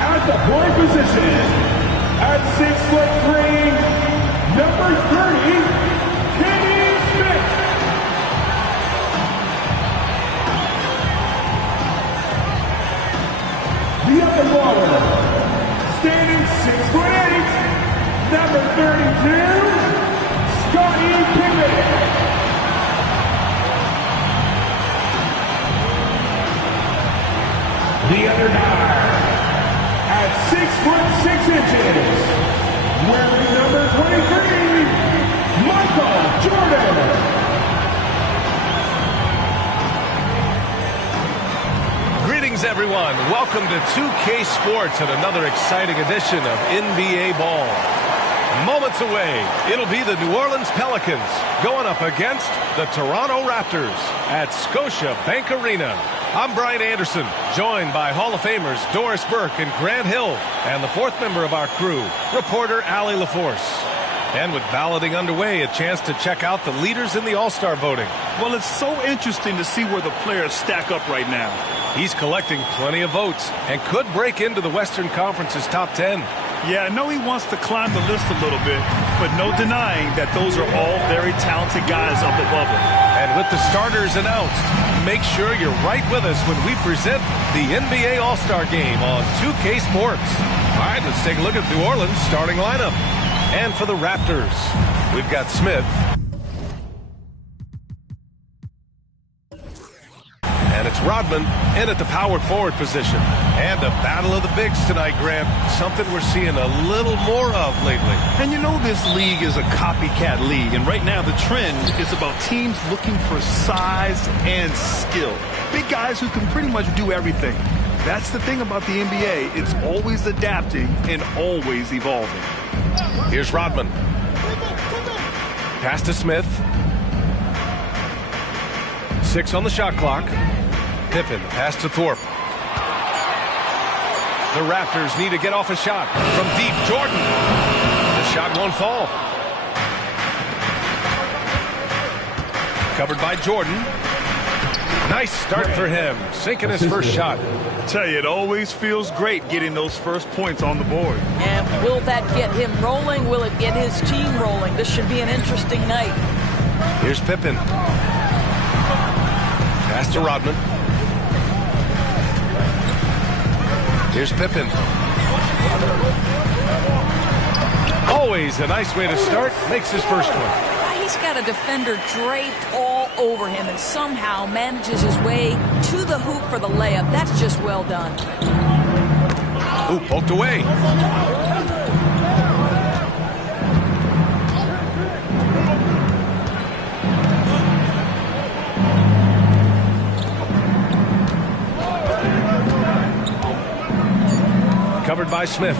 At the point position, at 6'3", number 30, Smith. The other forward, standing 6'8", number 32, Scottie Pippen. The other guard, at 6'6", wearing number 23, Michael Jordan. Greetings, everyone. Welcome to 2K Sports and another exciting edition of NBA Ball. Moments away, it'll be the New Orleans Pelicans going up against the Toronto Raptors at Scotiabank Arena. I'm Brian Anderson, joined by Hall of Famers Doris Burke and Grant Hill, and the fourth member of our crew, reporter Allie LaForce. And with balloting underway, a chance to check out the leaders in the All-Star voting. Well, it's so interesting to see where the players stack up right now. He's collecting plenty of votes and could break into the Western Conference's top 10. Yeah, I know he wants to climb the list a little bit, but no denying that those are all very talented guys up above him. And with the starters announced, make sure you're right with us when we present the NBA All-Star Game on 2K Sports. All right, let's take a look at New Orleans' starting lineup. And for the Raptors, we've got Smith. And it's Rodman in at the power forward position. And a battle of the bigs tonight, Grant. Something we're seeing a little more of lately. And you know this league is a copycat league. And right now the trend is about teams looking for size and skill. Big guys who can pretty much do everything. That's the thing about the NBA. It's always adapting and always evolving. Here's Rodman. Pass to Smith. 6 on the shot clock. Pippen, pass to Thorpe. The Raptors need to get off a shot from deep. Jordan. The shot won't fall. Covered by Jordan. Nice start for him, sinking his first shot. I tell you, it always feels great getting those first points on the board. And will that get him rolling? Will it get his team rolling? This should be an interesting night. Here's Pippen. Pass to Rodman. Here's Pippen. Always a nice way to start. Makes his first one. He's got a defender draped all over him and somehow manages his way to the hoop for the layup. That's just well done. Ooh, poked away. Covered by Smith.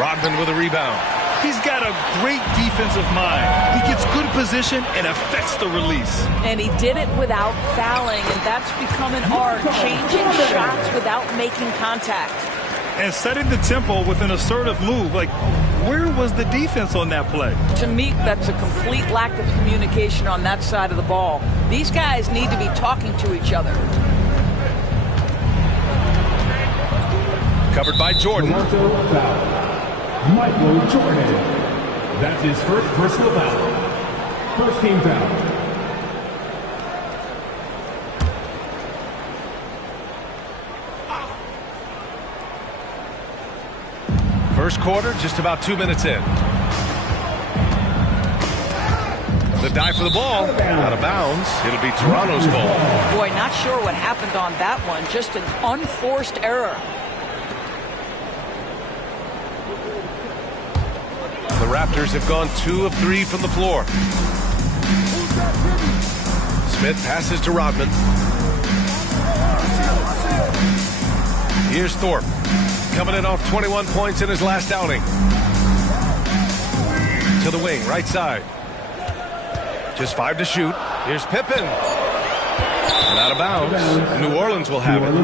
Rodman with a rebound. He's got a great defensive mind. He gets good position and affects the release. And he did it without fouling, and that's become an art, changing shots without making contact. And setting the tempo with an assertive move. Like, where was the defense on that play? To me, that's a complete lack of communication on that side of the ball. These guys need to be talking to each other. Covered by Jordan. Michael Jordan. That's his first personal foul. First team foul. First quarter, just about 2 minutes in. The dive for the ball. Out of bounds. It'll be Toronto's ball. Boy, not sure what happened on that one. Just an unforced error. The Raptors have gone 2 of 3 from the floor. Smith passes to Rodman. Here's Thorpe. Coming in off 21 points in his last outing. To the wing, right side. Just 5 to shoot. Here's Pippen. And out of bounds. New Orleans will have it.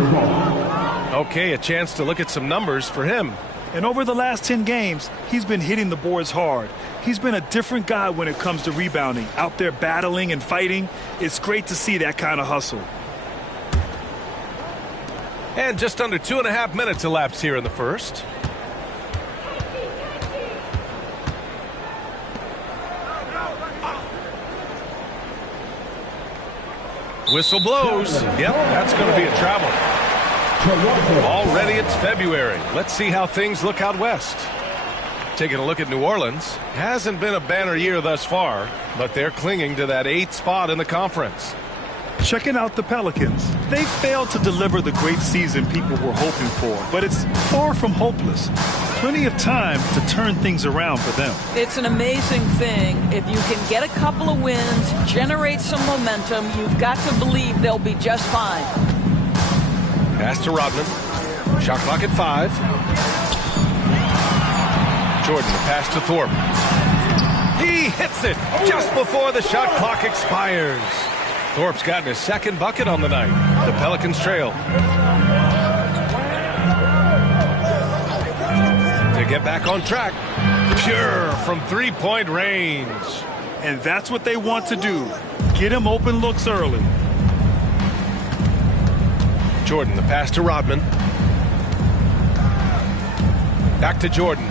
Okay, a chance to look at some numbers for him. And over the last 10 games, he's been hitting the boards hard. He's been a different guy when it comes to rebounding, out there battling and fighting. It's great to see that kind of hustle. And just under 2.5 minutes elapsed here in the first. Whistle blows. Yep, that's going to be a travel. Already it's February. Let's see how things look out west. Taking a look at New Orleans. Hasn't been a banner year thus far, but they're clinging to that 8th spot in the conference. Checking out the Pelicans. They failed to deliver the great season people were hoping for, but it's far from hopeless. Plenty of time to turn things around for them. It's an amazing thing. If you can get a couple of wins, generate some momentum, you've got to believe they'll be just fine. Pass to Rodman. Shot clock at 5. Jordan, the pass to Thorpe. He hits it just before the shot clock expires. Thorpe's gotten his 2nd bucket on the night. The Pelicans trail. To get back on track. Pure from 3-point range. And that's what they want to do. Get him open looks early. Jordan, the pass to Rodman. Back to Jordan.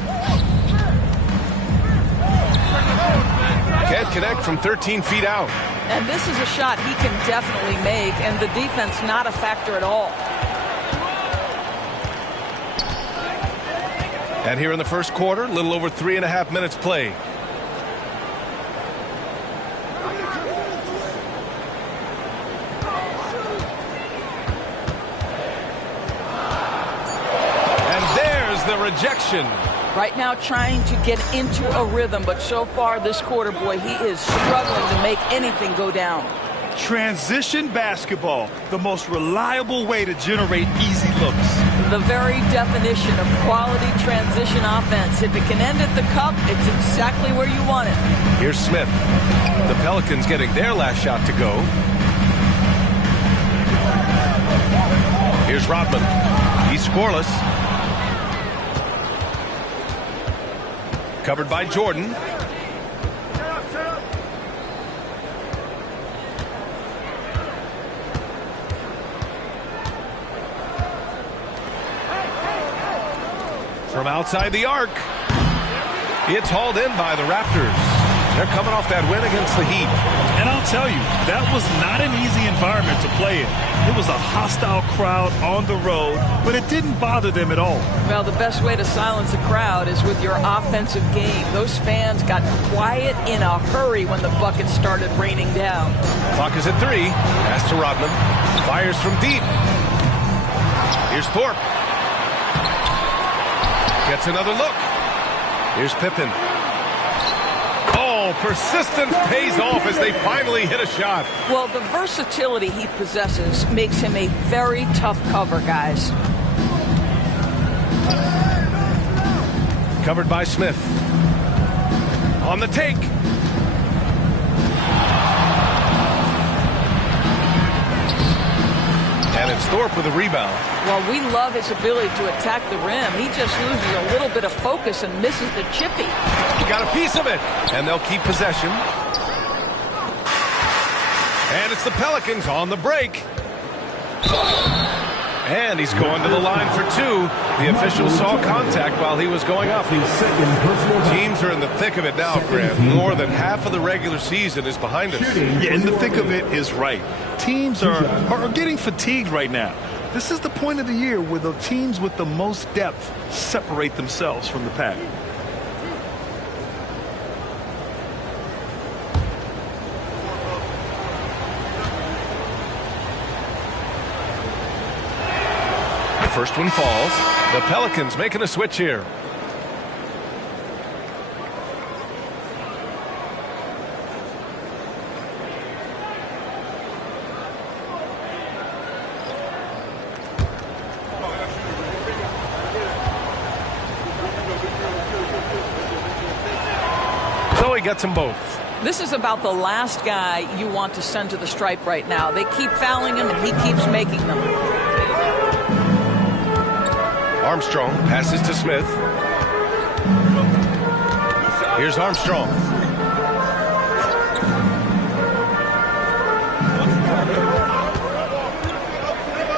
Can't connect from 13 feet out. And this is a shot he can definitely make, and the defense not a factor at all. And here in the first quarter, a little over 3.5 minutes played. And there's the rejection. Right now trying to get into a rhythm, but so far this quarter, boy, he is struggling to make anything go down. Transition basketball, the most reliable way to generate easy looks. The very definition of quality transition offense. If it can end at the cup, it's exactly where you want it. Here's Smith. The Pelicans getting their last shot to go. Here's Rodman. He's scoreless. Covered by Jordan. From outside the arc. It's hauled in by the Raptors. They're coming off that win against the Heat. And I'll tell you, that was not an easy environment to play in. It was a hostile crowd on the road, but it didn't bother them at all. Well, the best way to silence a crowd is with your offensive game. Those fans got quiet in a hurry when the buckets started raining down. Clock is at 3. Pass to Rodman. Fires from deep. Here's Thorpe. Gets another look. Here's Pippen. Oh, persistence pays off as they finally hit a shot. Well, the versatility he possesses makes him a very tough cover, guys. Covered by Smith. On the take. And it's Thorpe with a rebound. Well, we love his ability to attack the rim. He just loses a little bit of focus and misses the chippy. He got a piece of it, and they'll keep possession. And it's the Pelicans on the break. And he's going to the line for 2. The official saw contact while he was going up. Teams are in the thick of it now, Grant. More than half of the regular season is behind us. Yeah, in the thick of it is right. Teams are getting fatigued right now. This is the point of the year where the teams with the most depth separate themselves from the pack. The first one falls. The Pelicans making a switch here. Gets them both. This is about the last guy you want to send to the stripe right now. They keep fouling him, and he keeps making them. Armstrong passes to Smith. Here's Armstrong.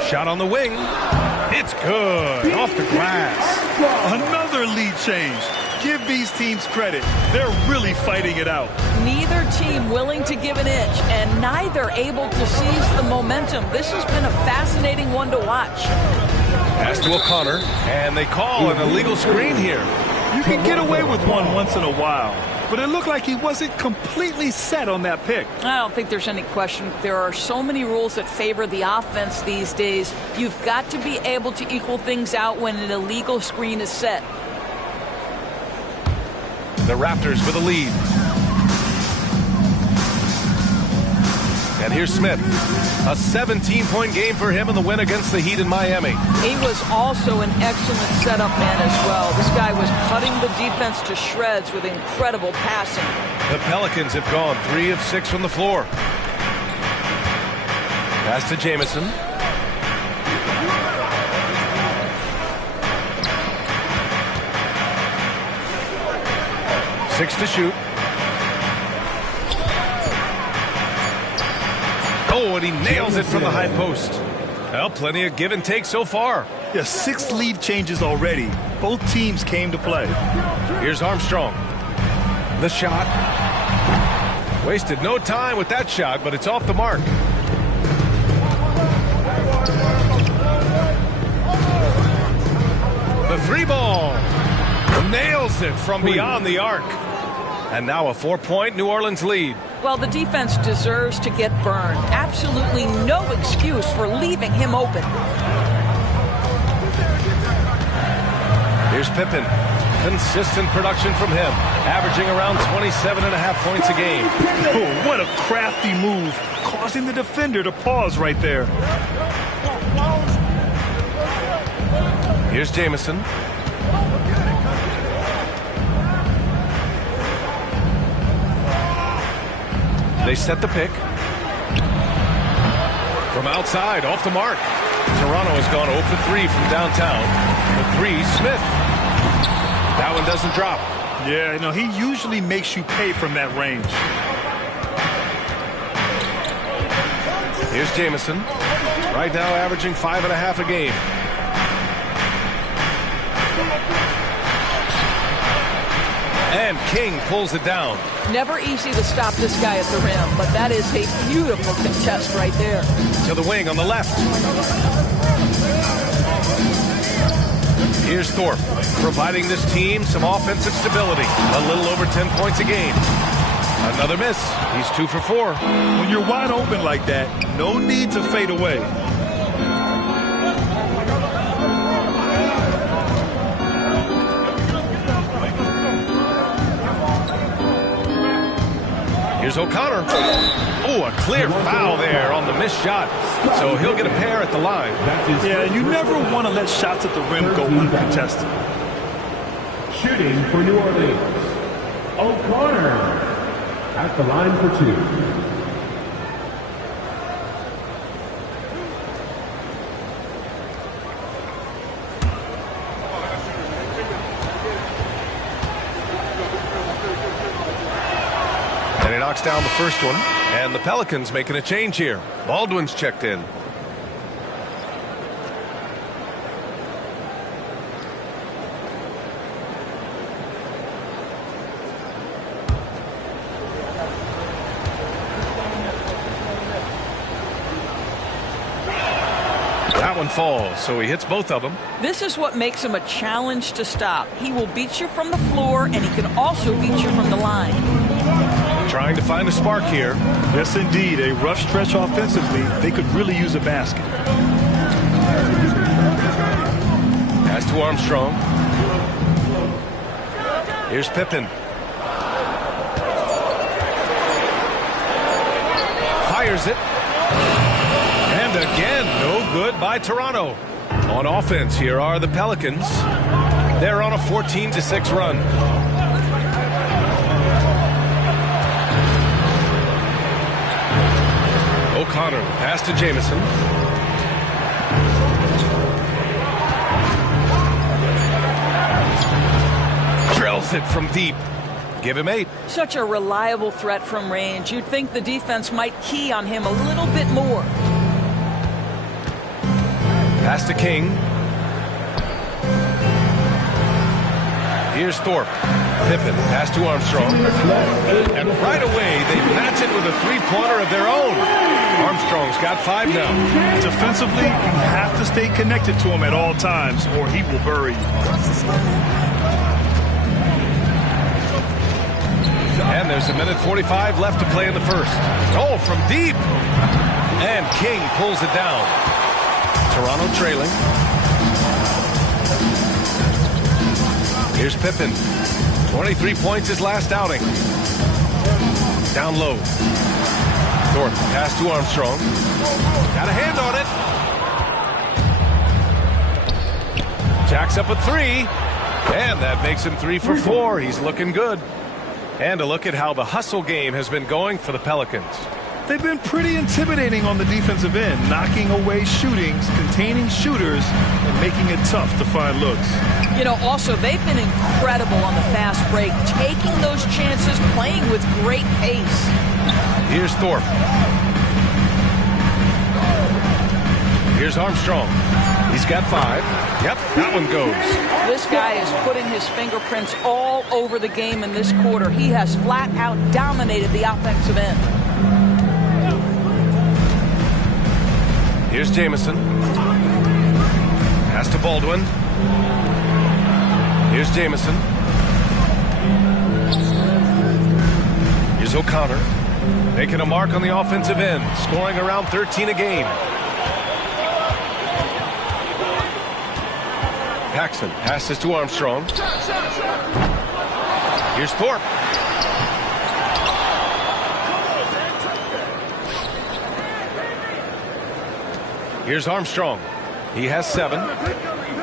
Shot on the wing. It's good. Off the glass. Another lead change. Give these teams credit. They're really fighting it out. Neither team willing to give an inch, and neither able to seize the momentum. This has been a fascinating one to watch. Pass to O'Connor, and they call an illegal screen here. You can get away with one once in a while, but it looked like he wasn't completely set on that pick. I don't think there's any question. There are so many rules that favor the offense these days. You've got to be able to equal things out when an illegal screen is set. The Raptors with a lead. And here's Smith. A 17-point game for him in the win against the Heat in Miami. He was also an excellent setup man as well. This guy was cutting the defense to shreds with incredible passing. The Pelicans have gone 3 of 6 from the floor. Pass to Jamison. Six to shoot. Oh, and he nails it from the high post. Well, plenty of give and take so far. Yeah, 6 lead changes already. Both teams came to play. Here's Armstrong. The shot. Wasted no time with that shot, but it's off the mark. The 3-ball. Nails it from beyond the arc. And now a 4-point New Orleans lead. Well, the defense deserves to get burned. Absolutely no excuse for leaving him open. Here's Pippen. Consistent production from him, averaging around 27.5 points a game. Oh, what a crafty move, causing the defender to pause right there. Here's Jamison. They set the pick. From outside, off the mark. Toronto has gone 0 for 3 from downtown. The 3, Smith. That one doesn't drop. Yeah, you know, he usually makes you pay from that range. Here's Jamison. Right now averaging 5.5 a game. And King pulls it down. Never easy to stop this guy at the rim, but that is a beautiful contest right there. To the wing on the left. Here's Thorpe, providing this team some offensive stability. A little over 10 points a game. Another miss. He's 2 for 4. When you're wide open like that, no need to fade away. Here's O'Connor. Oh, a clear foul there on the missed shot. So he'll get a pair at the line. Yeah, you never want to let shots at the rim go uncontested. Shooting for New Orleans, O'Connor at the line for 2. Knocks down the first one, and the Pelicans making a change here. Baldwin's checked in. That one falls, so he hits both of them. This is what makes him a challenge to stop. He will beat you from the floor, and he can also beat you from the line. Trying to find a spark here. Yes, indeed. A rough stretch offensively. They could really use a basket. Pass to Armstrong. Here's Pippen. Fires it. And again, no good by Toronto. On offense, here are the Pelicans. They're on a 14-6 run. O'Connor, pass to Jamison. Drills it from deep. Give him 8. Such a reliable threat from range. You'd think the defense might key on him a little bit more. Pass to King. Here's Thorpe. Pippen, pass to Armstrong. And right away, they match it with a three-pointer of their own. Armstrong's got 5 now. Defensively, you have to stay connected to him at all times, or he will bury you. And there's 1:45 left to play in the first. Oh, from deep. And King pulls it down. Toronto trailing. Here's Pippen. 23 points his last outing. Down low. Thorpe, pass to Armstrong. Got a hand on it. Jacks up a 3. And that makes him 3 for 4. He's looking good. And a look at how the hustle game has been going for the Pelicans. They've been pretty intimidating on the defensive end, knocking away shootings, containing shooters, and making it tough to find looks. You know, also, they've been incredible on the fast break, taking those chances, playing with great pace. Here's Thorpe. Here's Armstrong. He's got 5. Yep, that one goes. This guy is putting his fingerprints all over the game in this quarter. He has flat out dominated the offensive end. Here's Jamison. Pass to Baldwin. Here's Jamison. Here's O'Connor. Making a mark on the offensive end. Scoring around 13 a game. Paxson passes to Armstrong. Here's Thorpe. Here's Armstrong. He has 7.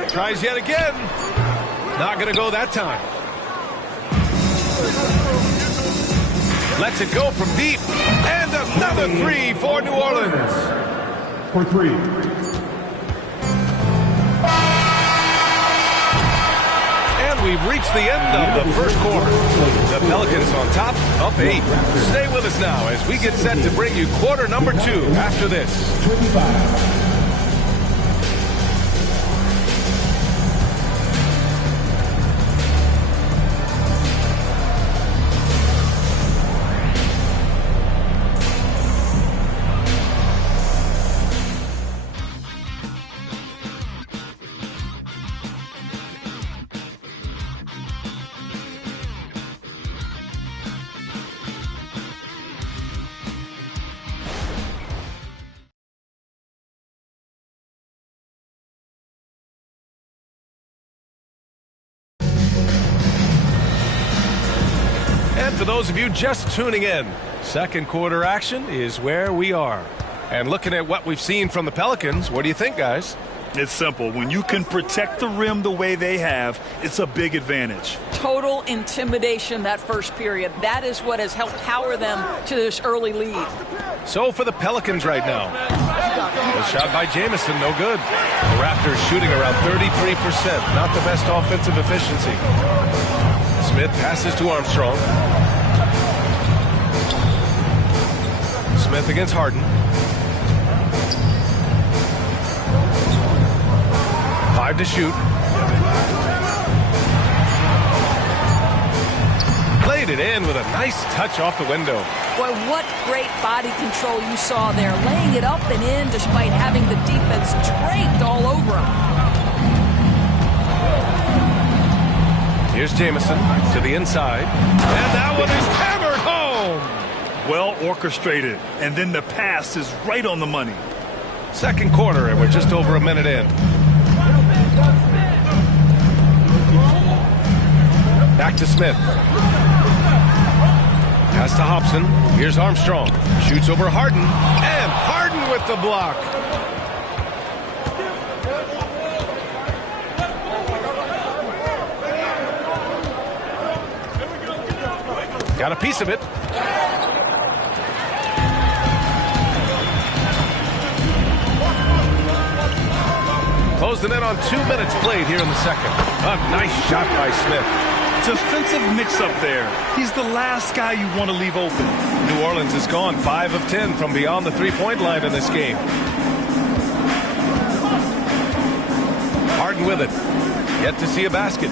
Tries yet again. Not going to go that time. Lets it go from deep. And another 3 for New Orleans. For 3. And we've reached the end of the first quarter. The Pelicans on top, up 8. Stay with us now as we get set to bring you quarter number 2 after this. 25. For those of you just tuning in, second quarter action is where we are. And looking at what we've seen from the Pelicans, what do you think, guys? It's simple. When you can protect the rim the way they have, it's a big advantage. Total intimidation that first period. That is what has helped power them to this early lead. So for the Pelicans right now, the shot by Jamison, no good. The Raptors shooting around 33%, not the best offensive efficiency. Smith passes to Armstrong. Smith against Harden. 5 to shoot. Played it in with a nice touch off the window. Boy, what great body control you saw there. Laying it up and in despite having the defense draped all over him. Here's Jamison to the inside. And that one is hammered home. Well orchestrated. And then the pass is right on the money. Second quarter, and we're just over a minute in. Back to Smith. Pass to Hobson. Here's Armstrong. Shoots over Harden. And Harden with the block. Got a piece of it. Closing in on 2 minutes played here in the second. A nice shot by Smith. defensive mix-up there. He's the last guy you want to leave open. New Orleans has gone 5 of 10 from beyond the three-point line in this game. Harden with it. Yet to see a basket.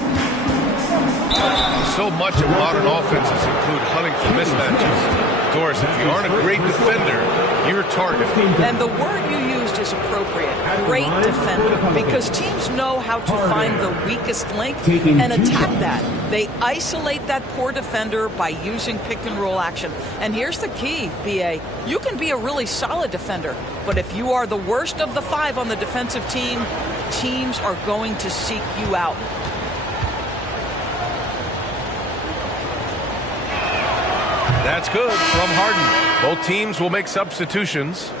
So much of modern offenses include hunting for mismatches. Doris, if you aren't a great defender, you're targeted. And the word you used is appropriate. Great defender. Because teams know how to find the weakest link and attack that. They isolate that poor defender by using pick-and-roll action. And here's the key, B.A. You can be a really solid defender, but if you are the worst of the 5 on the defensive team, teams are going to seek you out. That's good from Harden. Both teams will make substitutions.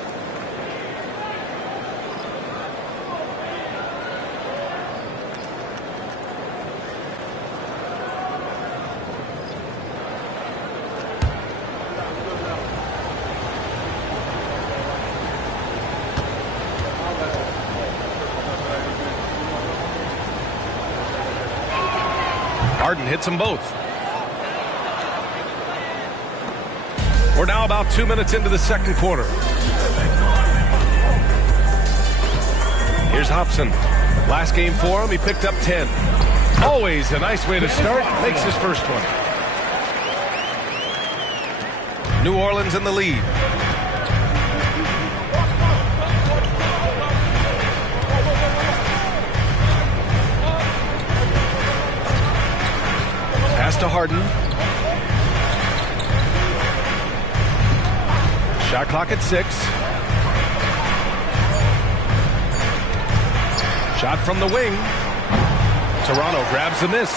Harden hits them both. We're now about 2 minutes into the second quarter. Here's Hobson. Last game for him, he picked up 10. Always a nice way to start. Makes his first one. New Orleans in the lead. Pass to Harden. Shot clock at 6. Shot from the wing. Toronto grabs the miss.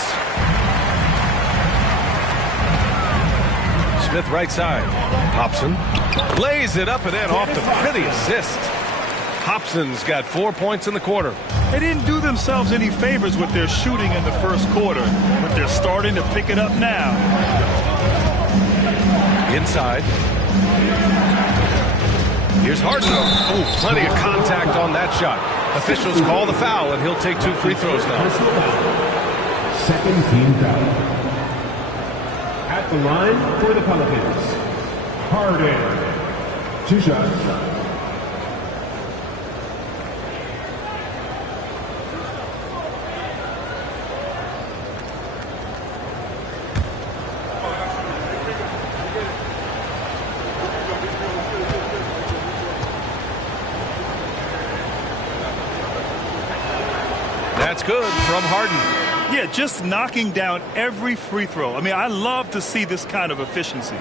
Smith right side. Hobson lays it up and in off the pretty assist. Hobson's got 4 points in the quarter. They didn't do themselves any favors with their shooting in the first quarter, but they're starting to pick it up now. Inside. Here's Harden. Oh, plenty of contact on that shot. Officials call the foul, and he'll take 2 free throws now. Second team foul. At the line for the Pelicans, Harden. 2 shots. That's good from Harden. Yeah, just knocking down every free throw. I mean, I love to see this kind of efficiency.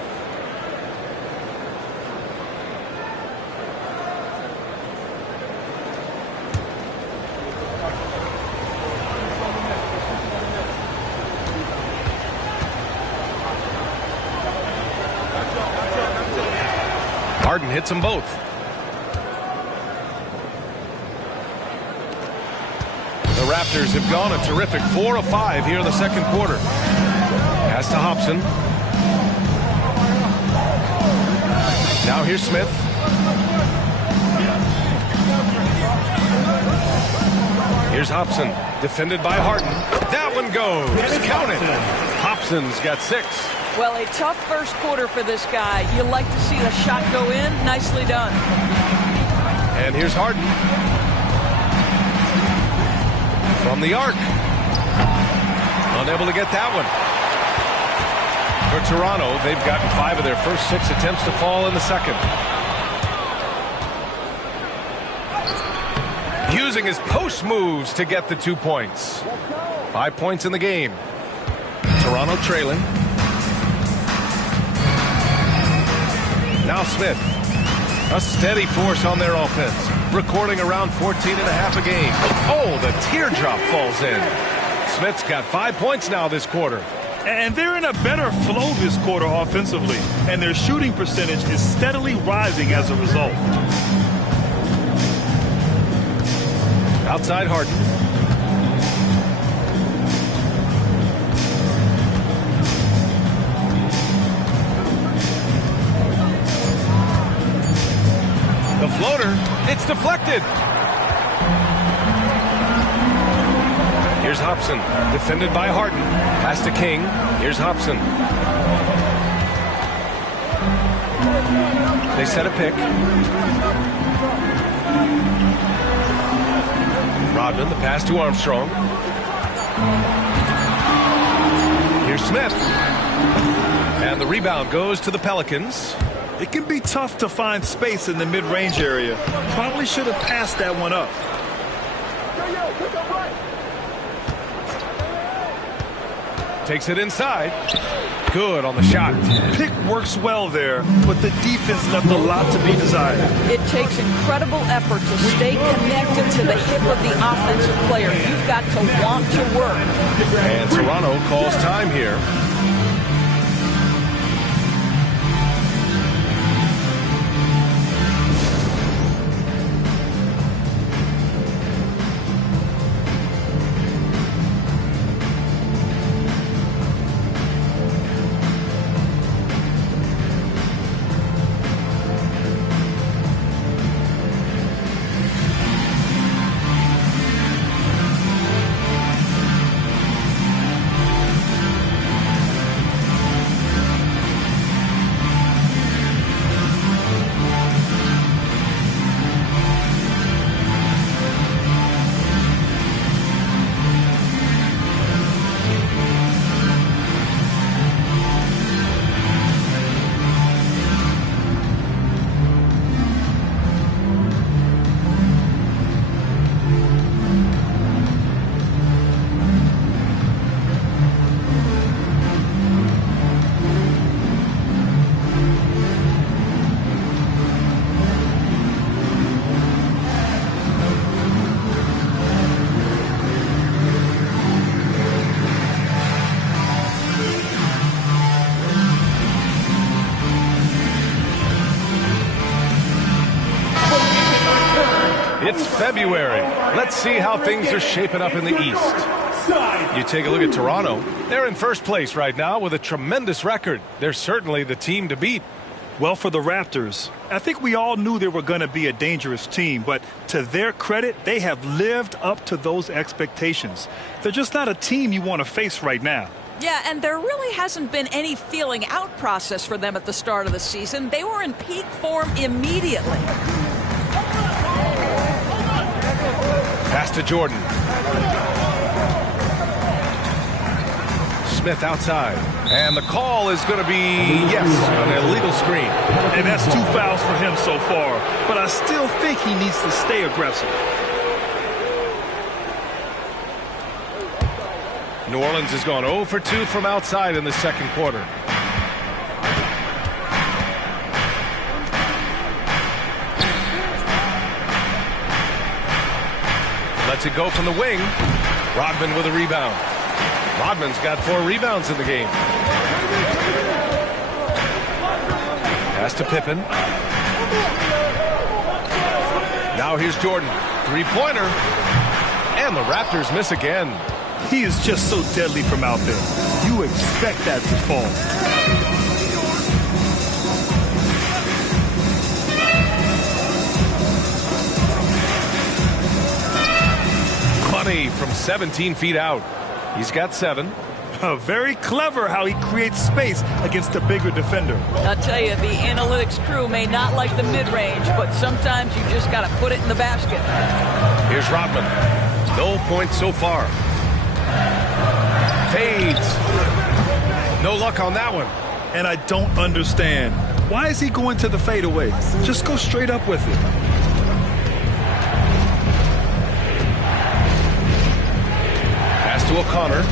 Harden hits them both. The Raptors have gone a terrific 4 of 5 here in the second quarter. Pass to Hobson. Now here's Smith. Here's Hobson, defended by Harden. That one goes. Count it. Hobson's got 6. Well, a tough first quarter for this guy. You like to see the shot go in. Nicely done. And here's Harden. From the arc. Unable to get that one. For Toronto, they've gotten 5 of their first 6 attempts to fall in the second. Using his post moves to get the 2 points. 5 points in the game. Toronto trailing. Now Smith. A steady force on their offense. Recording around 14 and a half a game. Oh, the teardrop falls in. Smith's got 5 points now this quarter. And they're in a better flow this quarter offensively. And their shooting percentage is steadily rising as a result. Outside Harden. The floater, it's deflected. Here's Hobson, defended by Harden. Pass to King. Here's Hobson. They set a pick. Rodman, the pass to Armstrong. Here's Smith. And the rebound goes to the Pelicans. It can be tough to find space in the mid-range area. Probably should have passed that one up. Takes it inside. Good on the shot. Pick works well there, but the defense left a lot to be desired. It takes incredible effort to stay connected to the hip of the offensive player. You've got to want to work. And Toronto calls time here. It's February. Let's see how things are shaping up in the East. You take a look at Toronto. They're in first place right now with a tremendous record. They're certainly the team to beat. Well, for the Raptors, I think we all knew they were going to be a dangerous team, but to their credit, they have lived up to those expectations. They're just not a team you want to face right now. Yeah, and there really hasn't been any feeling out process for them at the start of the season. They were in peak form immediately. Pass to Jordan. Smith outside. And the call is going to be, yes, an illegal screen. And that's 2 fouls for him so far. But I still think he needs to stay aggressive. New Orleans has gone 0 for 2 from outside in the second quarter. Lets it go from the wing. Rodman with a rebound. Rodman's got 4 rebounds in the game. Pass to Pippen. Now here's Jordan. 3-pointer. And the Raptors miss again. He is just so deadly from out there. You expect that to fall. Money from 17 feet out. He's got 7. Very clever how he creates space against a bigger defender. I'll tell you, the analytics crew may not like the mid-range, but sometimes you just got to put it in the basket. Here's Rodman. No points so far. Fades. No luck on that one. And I don't understand. Why is he going to the fadeaway? Just go straight up with it. Pass to O'Connor.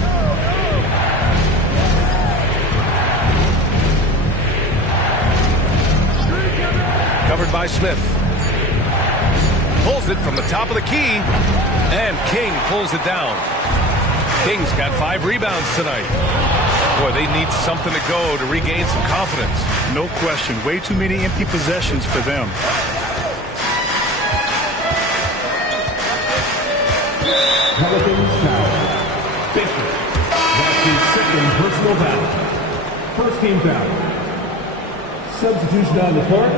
Covered by Smith. Pulls it from the top of the key. And King pulls it down. King's got 5 rebounds tonight. Boy, they need something to go to regain some confidence. No question. Way too many empty possessions for them. Pelicans foul. Fisher. That's his second personal foul. First team foul. Substitution on the court.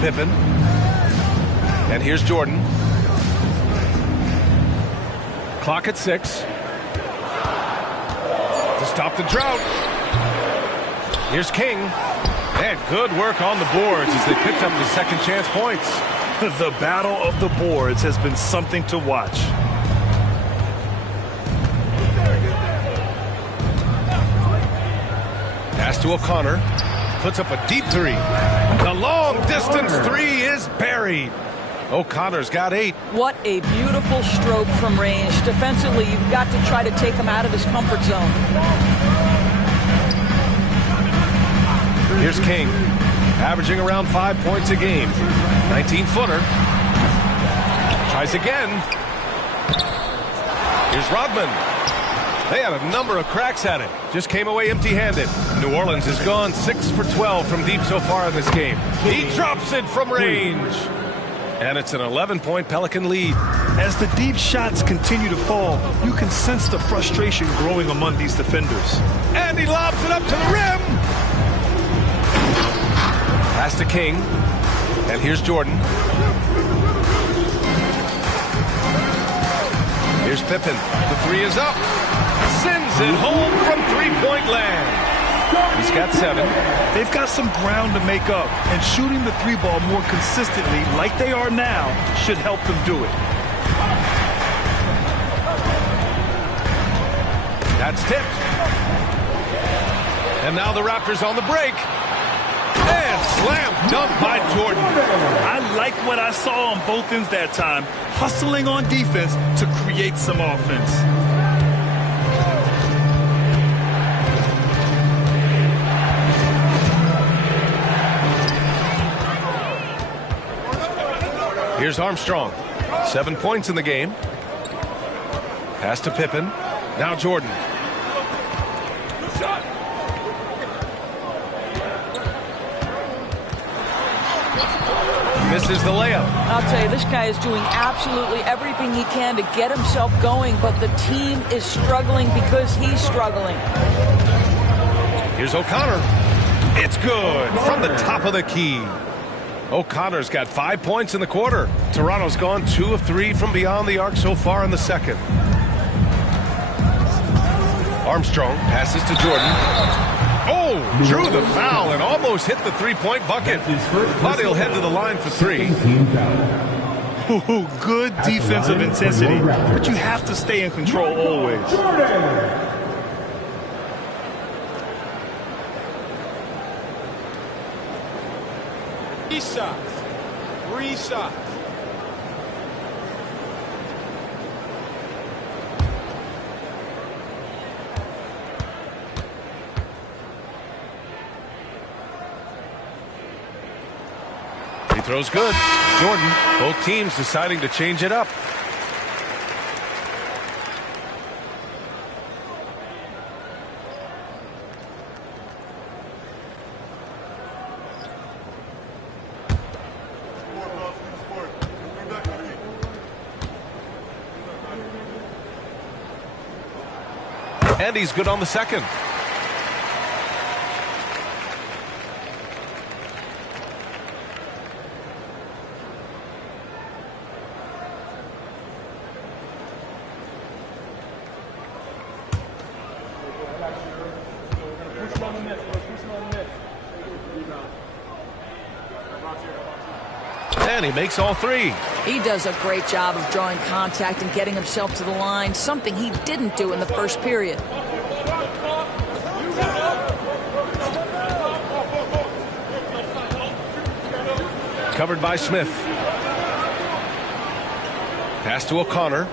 Pippen. And here's Jordan. Clock at 6. To stop the drought. Here's King. And good work on the boards as they picked up the second chance points. The battle of the boards has been something to watch. Pass to O'Connor. Puts up a deep 3. The long distance 3 is buried. O'Connor's got 8. What a beautiful stroke from range. Defensively, you've got to try to take him out of his comfort zone. Here's King, averaging around 5 points a game. 19-footer. Tries again. Here's Rodman. They had a number of cracks at it. Just came away empty-handed. New Orleans has gone 6 for 12 from deep so far in this game. He drops it from range. And it's an 11-point Pelican lead. As the deep shots continue to fall, you can sense the frustration growing among these defenders. And he lobs it up to the rim. Pass to King. And here's Jordan. Here's Pippen. The 3 is up. Sends it home from three-point land. He's got 7. They've got some ground to make up, and shooting the 3-ball more consistently like they are now should help them do it. That's tipped. And now the Raptors on the break. And slam dunk by Jordan. I like what I saw on both ends that time, hustling on defense to create some offense. Here's Armstrong. 7 points in the game. Pass to Pippen. Now Jordan. Misses the layup. I'll tell you, this guy is doing absolutely everything he can to get himself going, but the team is struggling because he's struggling. Here's O'Connor. It's good from the top of the key. O'Connor's got 5 points in the quarter. Toronto's gone 2 of 3 from beyond the arc so far in the second. Armstrong passes to Jordan. Oh, drew the foul and almost hit the three-point bucket. But he'll head to the line for 3. Ooh, good defensive intensity, but you have to stay in control always. Three shots. He throws good. Jordan, both teams deciding to change it up. And he's good on the second. And he makes all 3. He does a great job of drawing contact and getting himself to the line, something he didn't do in the first period. Covered by Smith. Pass to O'Connor.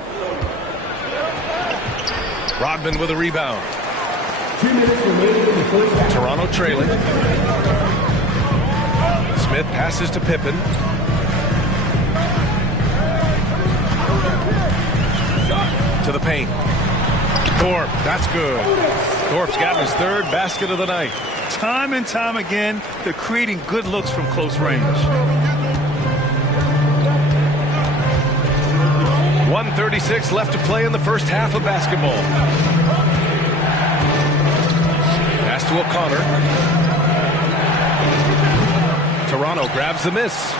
Rodman with a rebound. 2 minutes remaining in the first half. Toronto trailing. Smith passes to Pippen. To the paint. Thorpe, that's good. Thorpe's got his 3rd basket of the night. Time and time again, they're creating good looks from close range. 1:36 left to play in the first half of basketball. Pass to O'Connor. Toronto grabs the miss.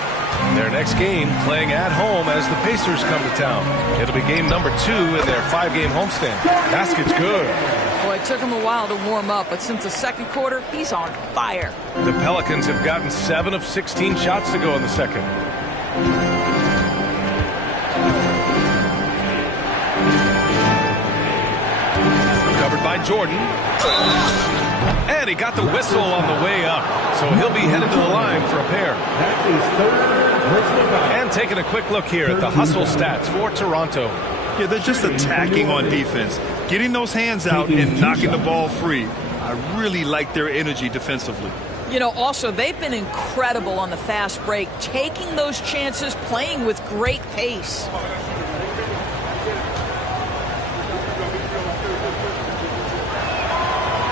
Their next game playing at home as the Pacers come to town. It'll be game number 2 in their 5-game homestand. Basket's good. Boy, it took him a while to warm up, but since the second quarter, he's on fire. The Pelicans have gotten 7 of 16 shots to go in the second. Covered by Jordan. And he got the whistle on the way up. So he'll be headed to the line for a pair. And taking a quick look here at the hustle stats for Toronto. Yeah, they're just attacking on defense. Getting those hands out and knocking the ball free. I really like their energy defensively. You know, also, they've been incredible on the fast break, taking those chances, playing with great pace.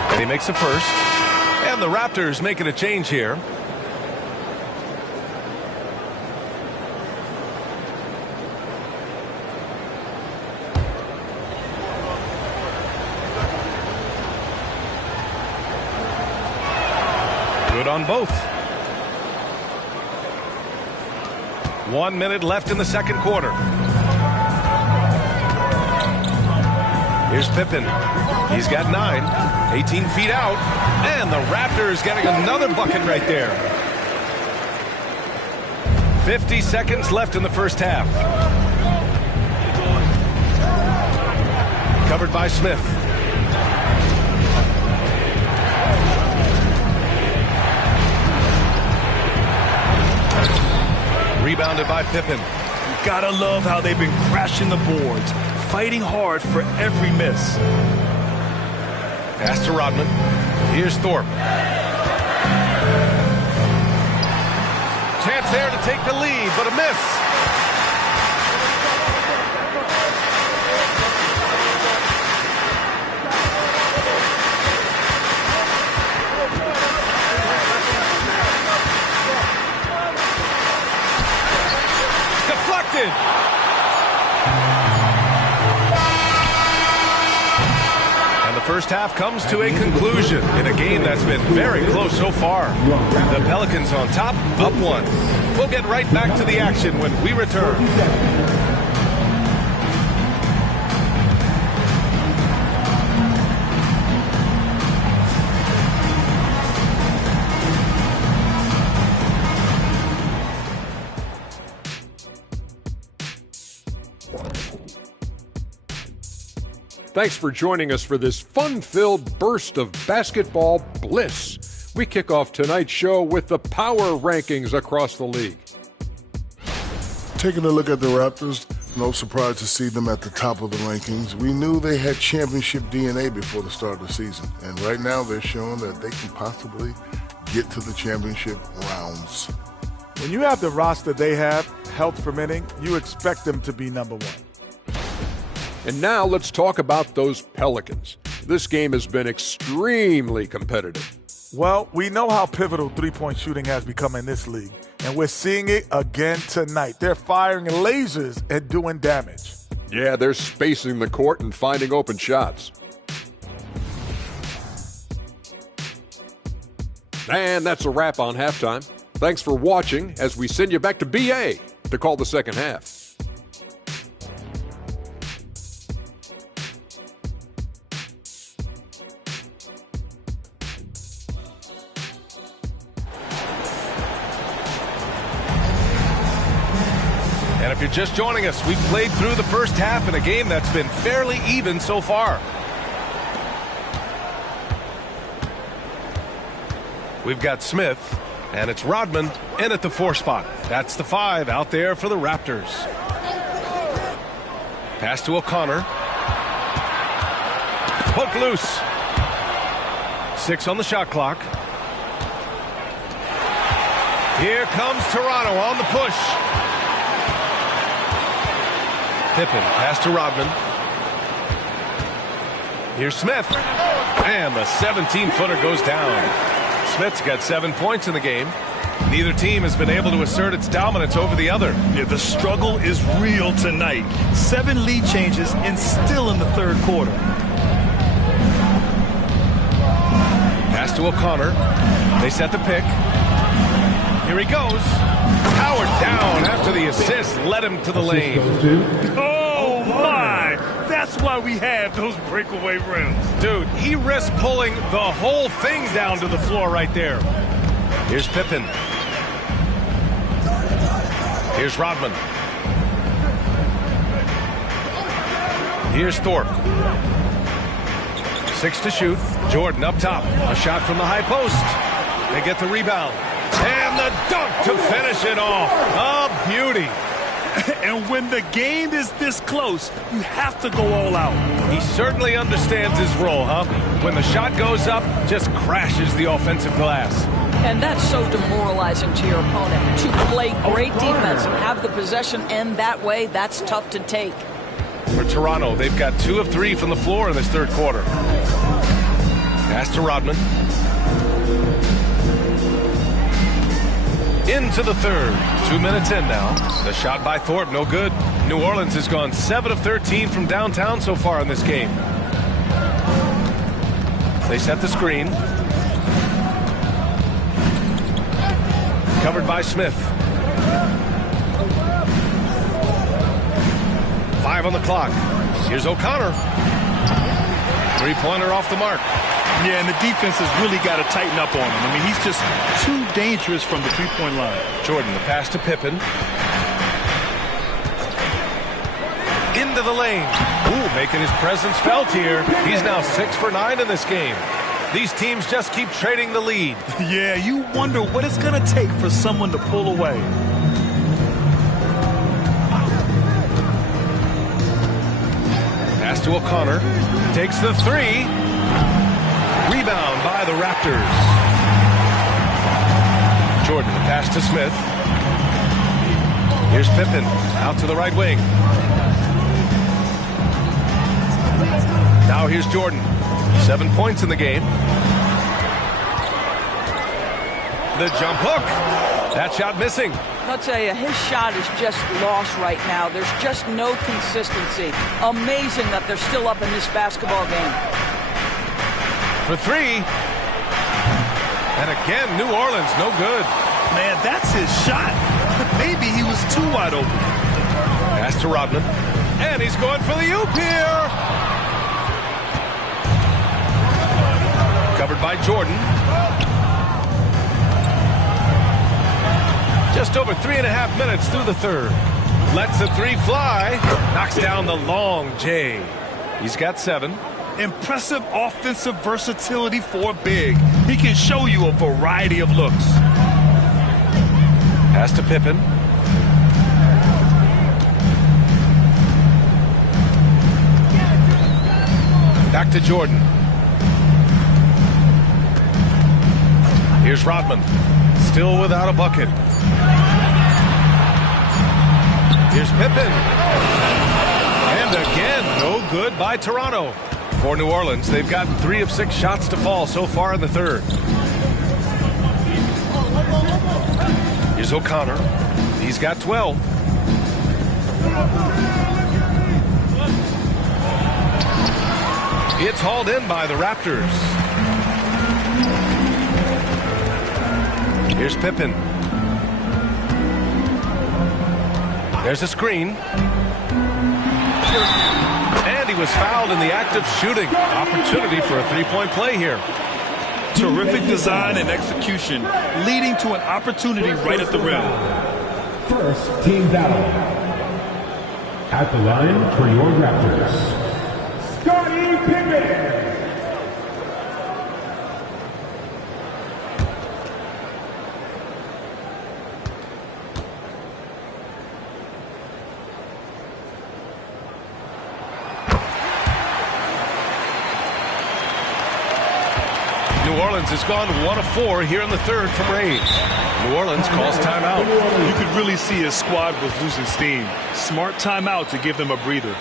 And he makes the first. And the Raptors making a change here. Good on both. 1 minute left in the second quarter. Here's Pippen. He's got 9. 18 feet out. And the Raptors getting another bucket right there. 50 seconds left in the first half. Covered by Smith. Rebounded by Pippen. You gotta love how they've been crashing the boards, fighting hard for every miss. Pass to Rodman. Here's Thorpe. Chance there to take the lead, but a miss. Deflected. First half comes to a conclusion in a game that's been very close so far. The Pelicans on top, up 1. We'll get right back to the action when we return. Thanks for joining us for this fun-filled burst of basketball bliss. We kick off tonight's show with the power rankings across the league. Taking a look at the Raptors, no surprise to see them at the top of the rankings. We knew they had championship DNA before the start of the season, and right now they're showing that they can possibly get to the championship rounds. When you have the roster they have, health permitting, you expect them to be number 1. And now let's talk about those Pelicans. This game has been extremely competitive. Well, we know how pivotal three-point shooting has become in this league, and we're seeing it again tonight. They're firing lasers and doing damage. Yeah, they're spacing the court and finding open shots. And that's a wrap on halftime. Thanks for watching as we send you back to BA to call the second half. And if you're just joining us, we've played through the first half in a game that's been fairly even so far. We've got Smith, and it's Rodman in at the 4 spot. That's the 5 out there for the Raptors. Pass to O'Connor. Poke loose. 6 on the shot clock. Here comes Toronto on the push. Pippen, pass to Rodman. Here's Smith. And the 17-footer goes down. Smith's got 7 points in the game. Neither team has been able to assert its dominance over the other. Yeah, the struggle is real tonight. 7 lead changes and still in the third quarter. Pass to O'Connor. They set the pick. Here he goes. Powered down after the assist led him to the lane. Oh, my. That's why we have those breakaway rims. Dude, he risked pulling the whole thing down to the floor right there. Here's Pippen. Here's Rodman. Here's Thorpe. 6 to shoot. Jordan up top. A shot from the high post. They get the rebound. And the dunk to finish it off. A beauty. And when the game is this close, you have to go all out. He certainly understands his role, huh? When the shot goes up, just crashes the offensive glass. And that's so demoralizing to your opponent. To play great defense and have the possession end that way, that's tough to take. For Toronto, they've got 2 of 3 from the floor in this third quarter. Pass to Rodman. Into the third. 2 minutes in now. The shot by Thorpe, no good. New Orleans has gone 7 of 13 from downtown so far in this game. They set the screen. Covered by Smith. 5 on the clock. Here's O'Connor. Three-pointer off the mark. Yeah, and the defense has really got to tighten up on him. I mean, he's just too dangerous from the three-point line. Jordan, the pass to Pippen. Into the lane. Ooh, making his presence felt here. He's now 6 for 9 in this game. These teams just keep trading the lead. Yeah, you wonder what it's going to take for someone to pull away. Pass to O'Connor. Takes the 3. Rebound by the Raptors. Jordan, the pass to Smith. Here's Pippen, out to the right wing. Now here's Jordan. 7 points in the game. The jump hook. That shot missing. I'll tell you, his shot is just lost right now. There's just no consistency. Amazing that they're still up in this basketball game. For 3. And again, New Orleans, no good. Man, that's his shot. Maybe he was too wide open. Pass to Rodman. And he's going for the oop here. Covered by Jordan. Just over 3.5 minutes through the third. Lets the 3 fly. Knocks down the long J. He's got 7. Impressive offensive versatility for a big. He can show you a variety of looks. Pass to Pippen. Back to Jordan. Here's Rodman. Still without a bucket. Here's Pippen. And again, no good by Toronto. For New Orleans, they've gotten 3 of 6 shots to fall so far in the third. Here's O'Connor. He's got 12. It's hauled in by the Raptors. Here's Pippen. There's a screen. And he was fouled in the act of shooting. Opportunity for a 3-point play here. Terrific design and execution, leading to an opportunity right at the rim. First team foul. At the line for your Raptors, Scottie Pippen. New Orleans has gone 1 of 4 here in the third from range. New Orleans calls timeout. You could really see his squad was losing steam. Smart timeout to give them a breather.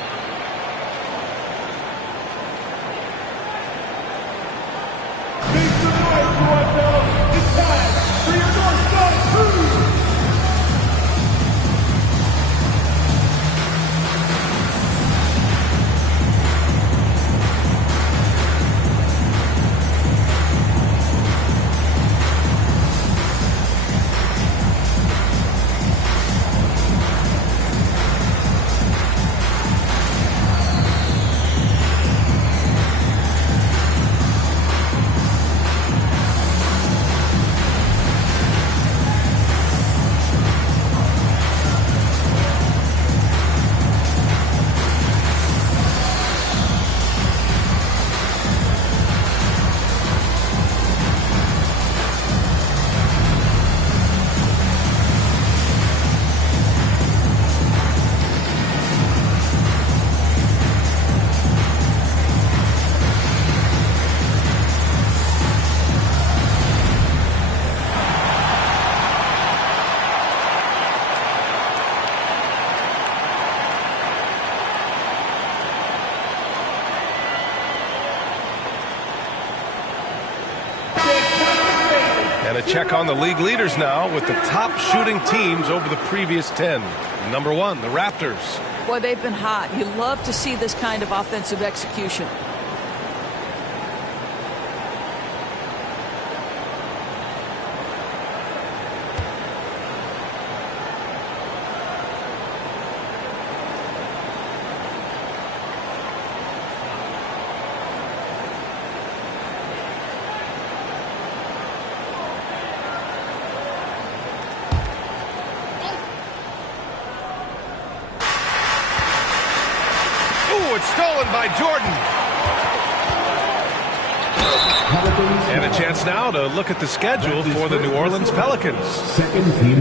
And a check on the league leaders now with the top shooting teams over the previous 10. Number 1, the Raptors. Boy, they've been hot. You love to see this kind of offensive execution. It's stolen by Jordan. And a chance now to look at the schedule for the New Orleans Pelicans.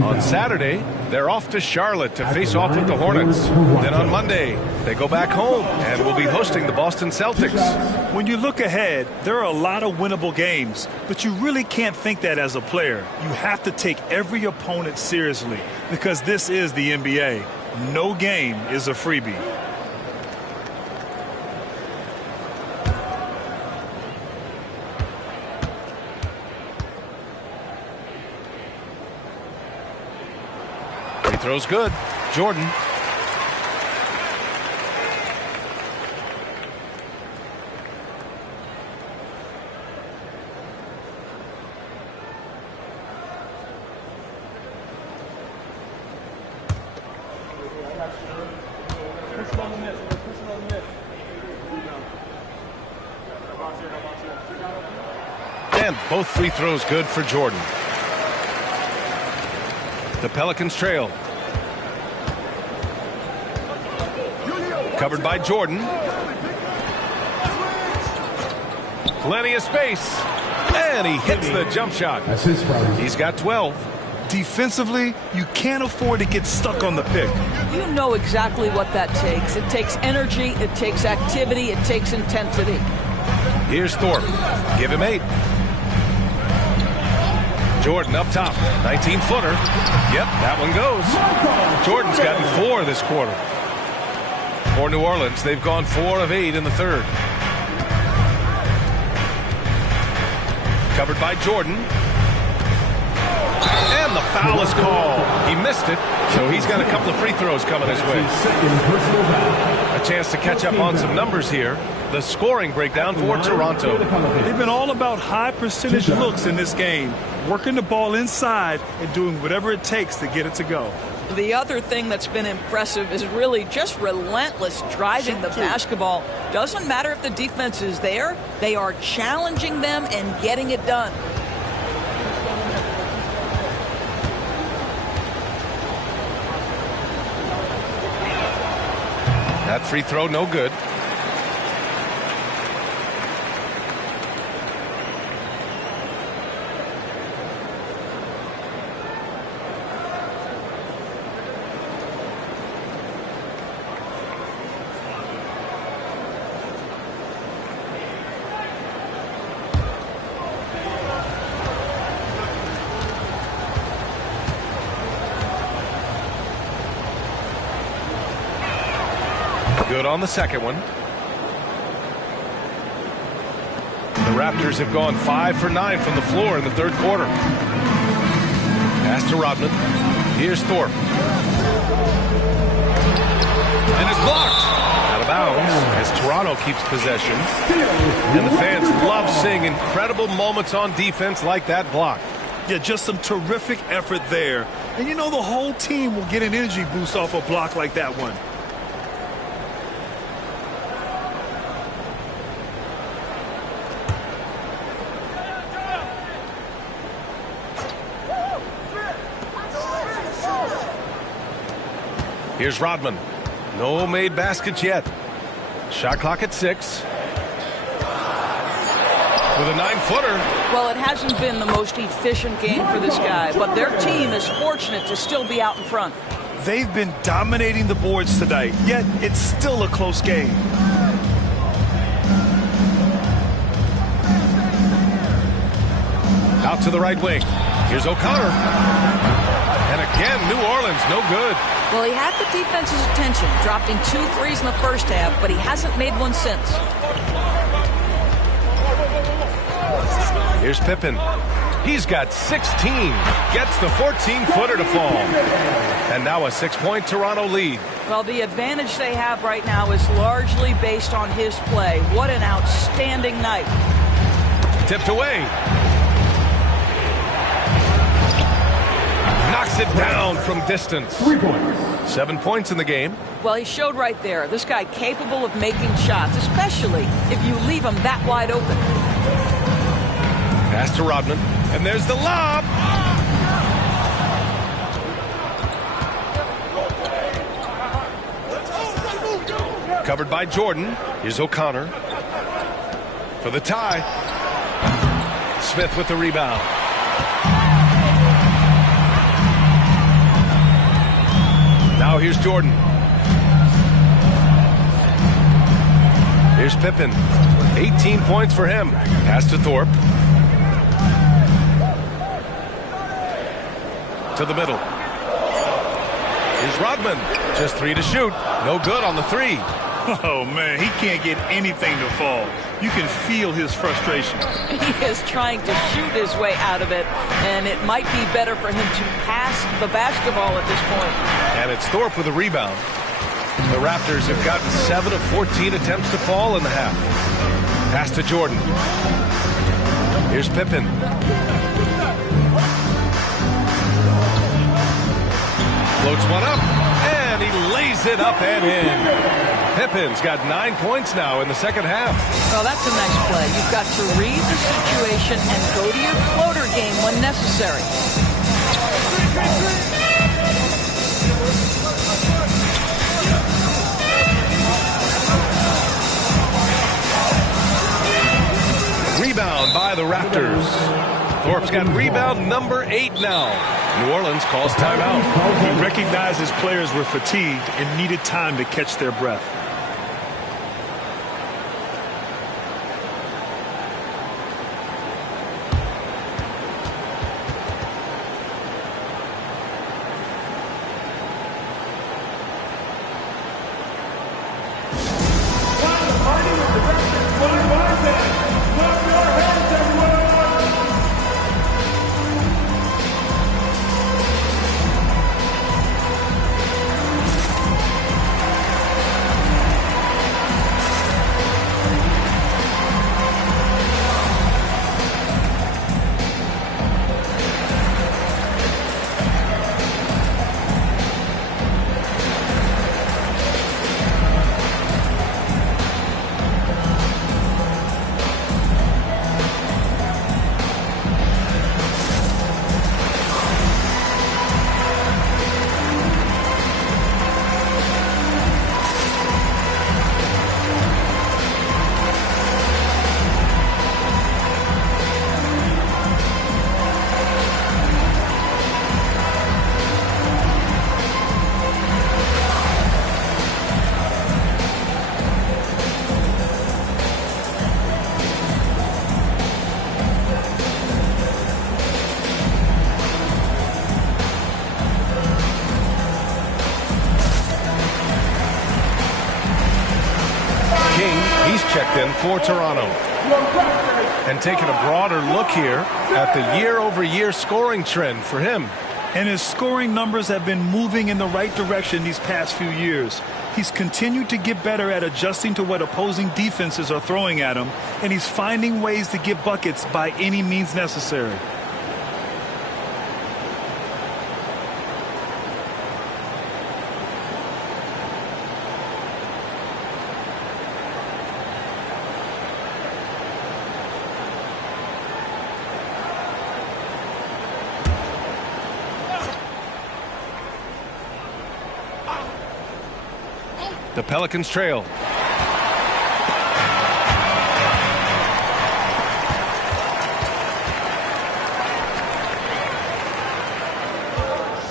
On Saturday, they're off to Charlotte to face off with the Hornets. Then on Monday, they go back home and will be hosting the Boston Celtics. When you look ahead, there are a lot of winnable games, but you really can't think that as a player. You have to take every opponent seriously because this is the NBA. No game is a freebie. Throws good. Jordan. And both free throws good for Jordan. The Pelicans trail. Covered by Jordan. Plenty of space. And he hits the jump shot. He's got 12. Defensively, you can't afford to get stuck on the pick. You know exactly what that takes. It takes energy, it takes activity, it takes intensity. Here's Thorpe. Give him 8. Jordan up top. 19-footer. Yep, that one goes. Jordan's gotten 4 this quarter. For New Orleans, they've gone 4 of 8 in the third. Covered by Jordan. And the foul is called. He missed it, so he's got a couple of free throws coming his way. A chance to catch up on some numbers here. The scoring breakdown for Toronto. They've been all about high percentage looks in this game, working the ball inside and doing whatever it takes to get it to go. The other thing that's been impressive is really just relentless driving the basketball. Doesn't matter if the defense is there, they are challenging them and getting it done. That free throw no good. Good on the second one. The Raptors have gone 5 for 9 from the floor in the third quarter. Pass to Rodman. Here's Thorpe. And it's blocked. Out of bounds as Toronto keeps possession. And the fans love seeing incredible moments on defense like that block. Yeah, just some terrific effort there. And you know the whole team will get an energy boost off a block like that one. Here's Rodman. No made baskets yet. Shot clock at 6. With a 9-footer. Well, it hasn't been the most efficient game for this guy, but their team is fortunate to still be out in front. They've been dominating the boards tonight, yet it's still a close game. Out to the right wing. Here's O'Connor. And again, New Orleans, no good. Well, he had the defense's attention, dropping 2 threes in the first half, but he hasn't made one since. Here's Pippen. He's got 16. Gets the 14-footer to fall. And now a 6-point Toronto lead. Well, the advantage they have right now is largely based on his play. What an outstanding night. Tipped away. Knocks it down from distance. 3 points. 7 points in the game. Well, he showed right there. This guy capable of making shots, especially if you leave him that wide open. Pass to Rodman. And there's the lob. Covered by Jordan. Here's O'Connor for the tie. Smith with the rebound. Now here's Jordan. Here's Pippen. 18 points for him. Pass to Thorpe. To the middle. Here's Rodman. Just 3 to shoot. No good on the 3. Oh, man, he can't get anything to fall. You can feel his frustration. He is trying to shoot his way out of it, and it might be better for him to pass the basketball at this point. And it's Thorpe with a rebound. The Raptors have gotten 7 of 14 attempts to fall in the half. Pass to Jordan. Here's Pippen. Floats one up, and he lays it up and in. Pippen's got 9 points now in the second half. Well, that's a nice play. You've got to read the situation and go to your floater game when necessary. Rebound by the Raptors. Thorpe's got rebound number 8 now. New Orleans calls timeout. He recognized his players were fatigued and needed time to catch their breath. checked in for Toronto. And taking a broader look here at the year-over-year scoring trend for him. And his scoring numbers have been moving in the right direction these past few years. He's continued to get better at adjusting to what opposing defenses are throwing at him, and he's finding ways to get buckets by any means necessary. The Pelicans trail.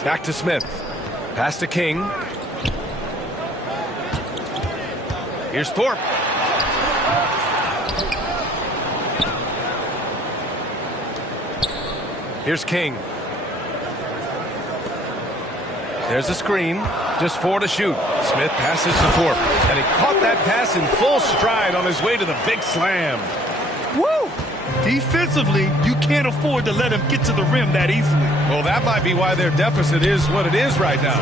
Back to Smith. Pass to King. Here's Thorpe. Here's King. There's a screen. Just 4 to shoot. Smith passes to Thorpe. And he caught that pass in full stride on his way to the big slam. Woo! Defensively, you can't afford to let him get to the rim that easily. Well, that might be why their deficit is what it is right now.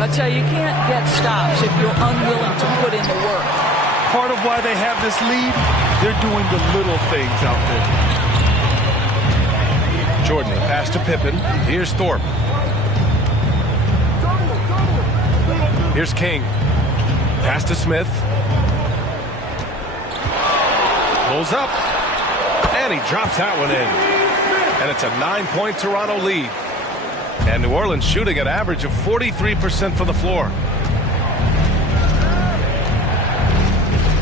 I tell you, you can't get stops if you're unwilling to put in the work. Part of why they have this lead, they're doing the little things out there. Jordan, pass to Pippen. Here's Thorpe. Here's King. Pass to Smith. Pulls up. And he drops that one in. And it's a 9-point Toronto lead. And New Orleans shooting an average of 43% from the floor.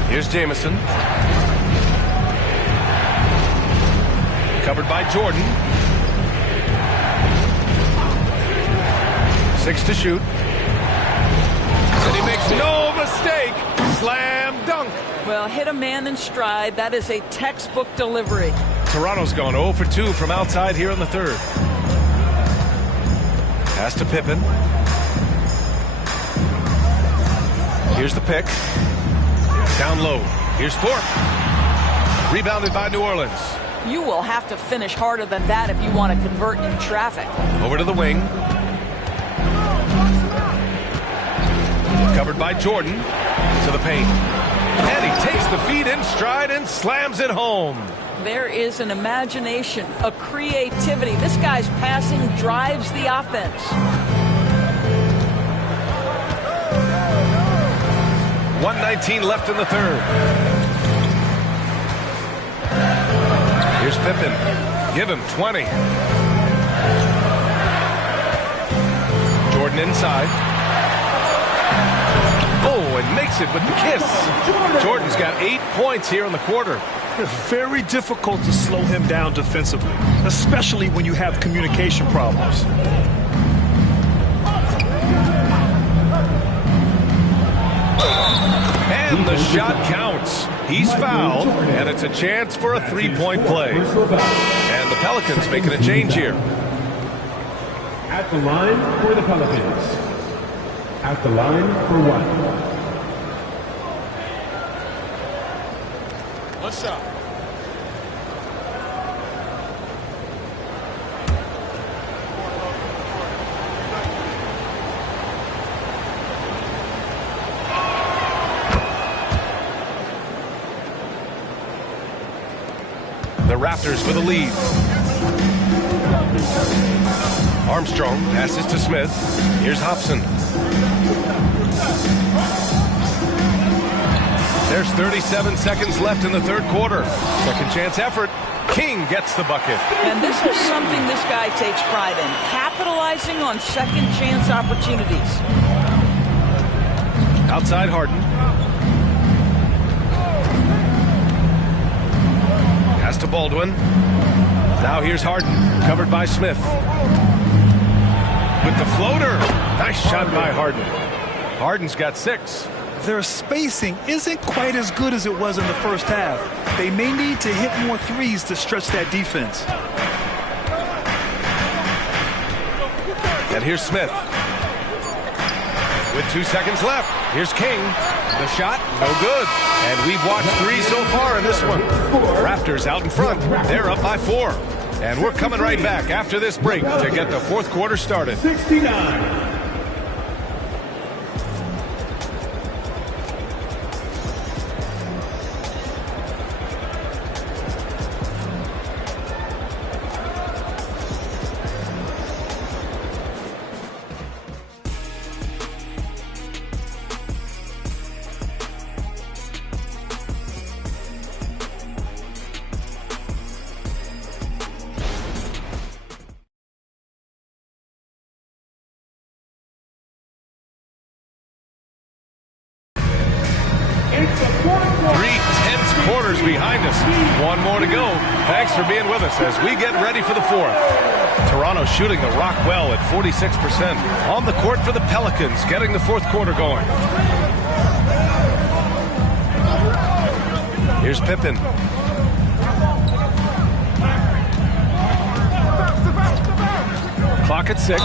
Here's Jamison. Covered by Jordan. 6 to shoot. And he makes no mistake. Slam dunk. Well, hit a man in stride. That is a textbook delivery. Toronto's gone 0 for 2 from outside here in the third. Pass to Pippen. Here's the pick. Down low. Here's Thorpe. Rebounded by New Orleans. You will have to finish harder than that if you want to convert in traffic. Over to the wing. Covered by Jordan. To the paint. And he takes the feed in stride and slams it home. There is an imagination, a creativity. This guy's passing drives the offense. .119 left in the third. Here's Pippen. Give him 20. Jordan inside. Oh, and makes it with the kiss. Jordan's got 8 points here in the quarter. It's very difficult to slow him down defensively, especially when you have communication problems. And the shot counts. He's fouled, and it's a chance for a three-point play. And the Pelicans making a change here. At the line for the Pelicans. At the line for one. What's up? The Raptors for the lead. Armstrong passes to Smith. Here's Hobson. There's 37 seconds left in the third quarter. Second chance effort. King gets the bucket. And this is something this guy takes pride in, capitalizing on second chance opportunities. Outside Harden. Pass to Baldwin. Now here's Harden, covered by Smith. With the floater. Nice shot by Harden. Harden's got 6. Their spacing isn't quite as good as it was in the first half. They may need to hit more threes to stretch that defense. And here's Smith. With 2 seconds left. Here's King. The shot, no good. And we've watched 3 so far in this one. Raptors out in front. They're up by 4. And we're coming right back after this break to get the fourth quarter started. 69. Behind us. 1 more to go. Thanks for being with us as we get ready for the fourth. Toronto shooting the rock well at 46%. On the court for the Pelicans, getting the fourth quarter going. Here's Pippen. Clock at 6.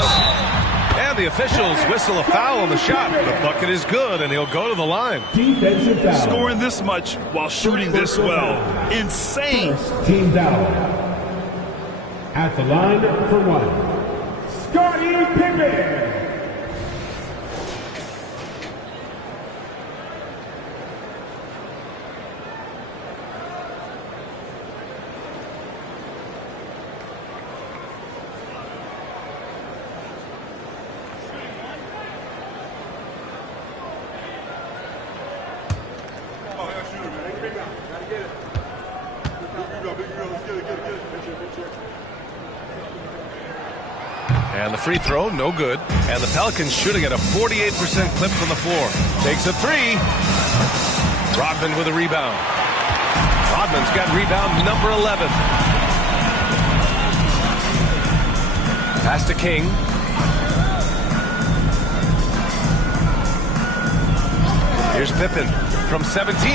And the officials whistle a foul on the shot. The bucket is good, and he'll go to the line. Defensive foul. Scoring this much while shooting this well. Insane. First team foul. At the line for one, Scottie Pippen. And the free throw, no good. And the Pelicans shooting at a 48% clip from the floor. Takes a three. Rodman with a rebound. Rodman's got rebound number 11. Pass to King. Here's Pippen from 17.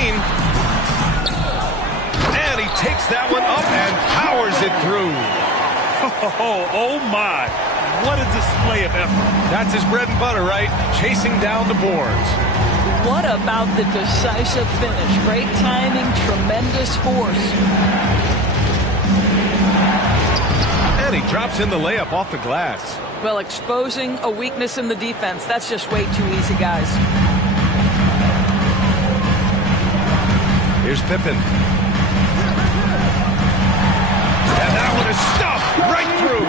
And he takes that one up and powers it through. Oh my. What a display of effort. That's his bread and butter, right? Chasing down the boards. What about the decisive finish? Great timing, tremendous force. And he drops in the layup off the glass. Well, exposing a weakness in the defense, that's just way too easy, guys. Here's Pippen. And that one is stuffed right through.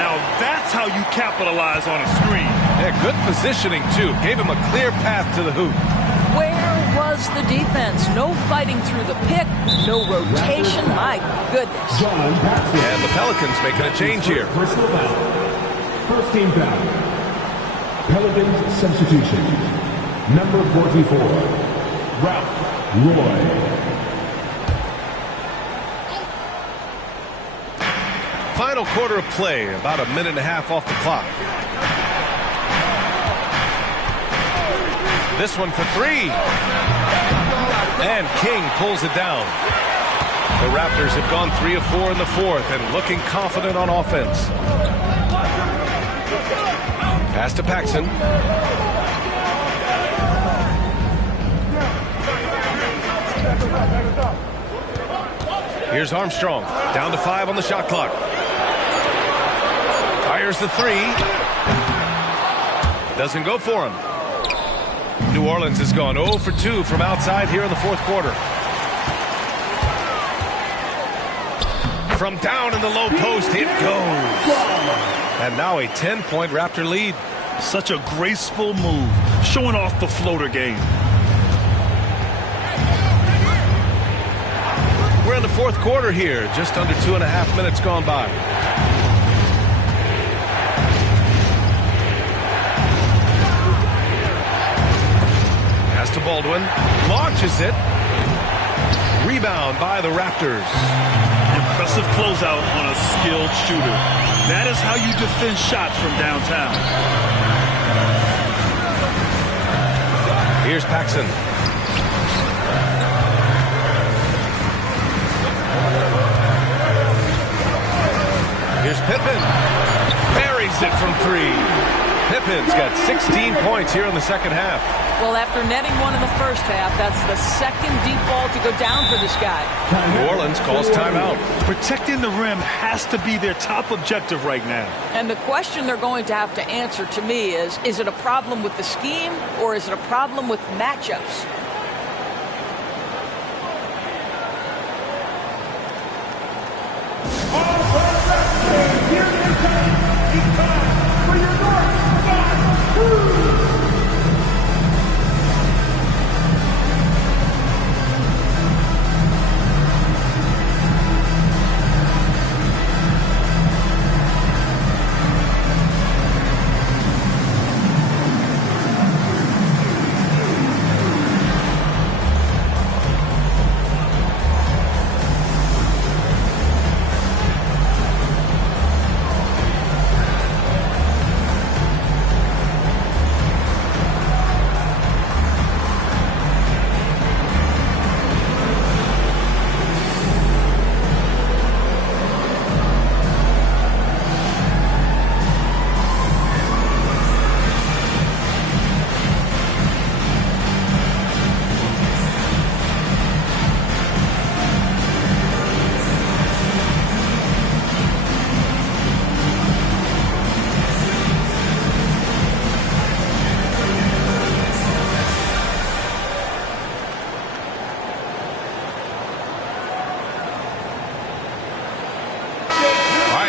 Now that's how you capitalize on a screen. Yeah, good positioning, too. Gave him a clear path to the hoop. Where was the defense? No fighting through the pick, no rotation. My goodness. And the Pelicans making a change here. Personal foul. First team foul. Pelicans substitution. Number 44, Ralph Roy. Final quarter of play, about a minute and a half off the clock. This one for three. And King pulls it down. The Raptors have gone 3 of 4 in the fourth and looking confident on offense. Pass to Paxson. Here's Armstrong. Down to 5 on the shot clock. Fires the three. Doesn't go for him. New Orleans has gone 0 for 2 from outside here in the fourth quarter. From down in the low post, it goes. And now a 10-point Raptor lead. Such a graceful move, showing off the floater game. We're in the fourth quarter here, just under 2.5 minutes gone by. Pass to Baldwin, launches it. Rebound by the Raptors. Impressive closeout on a skilled shooter. That is how you defend shots from downtown. Here's Paxson. Here's Pippen. Buries it from 3. Pippen's got 16 points here in the second half. Well, after netting one in the first half, that's the second deep ball to go down for this guy. New Orleans calls timeout. Protecting the rim has to be their top objective right now. And the question they're going to have to answer to me is it a problem with the scheme or is it a problem with matchups?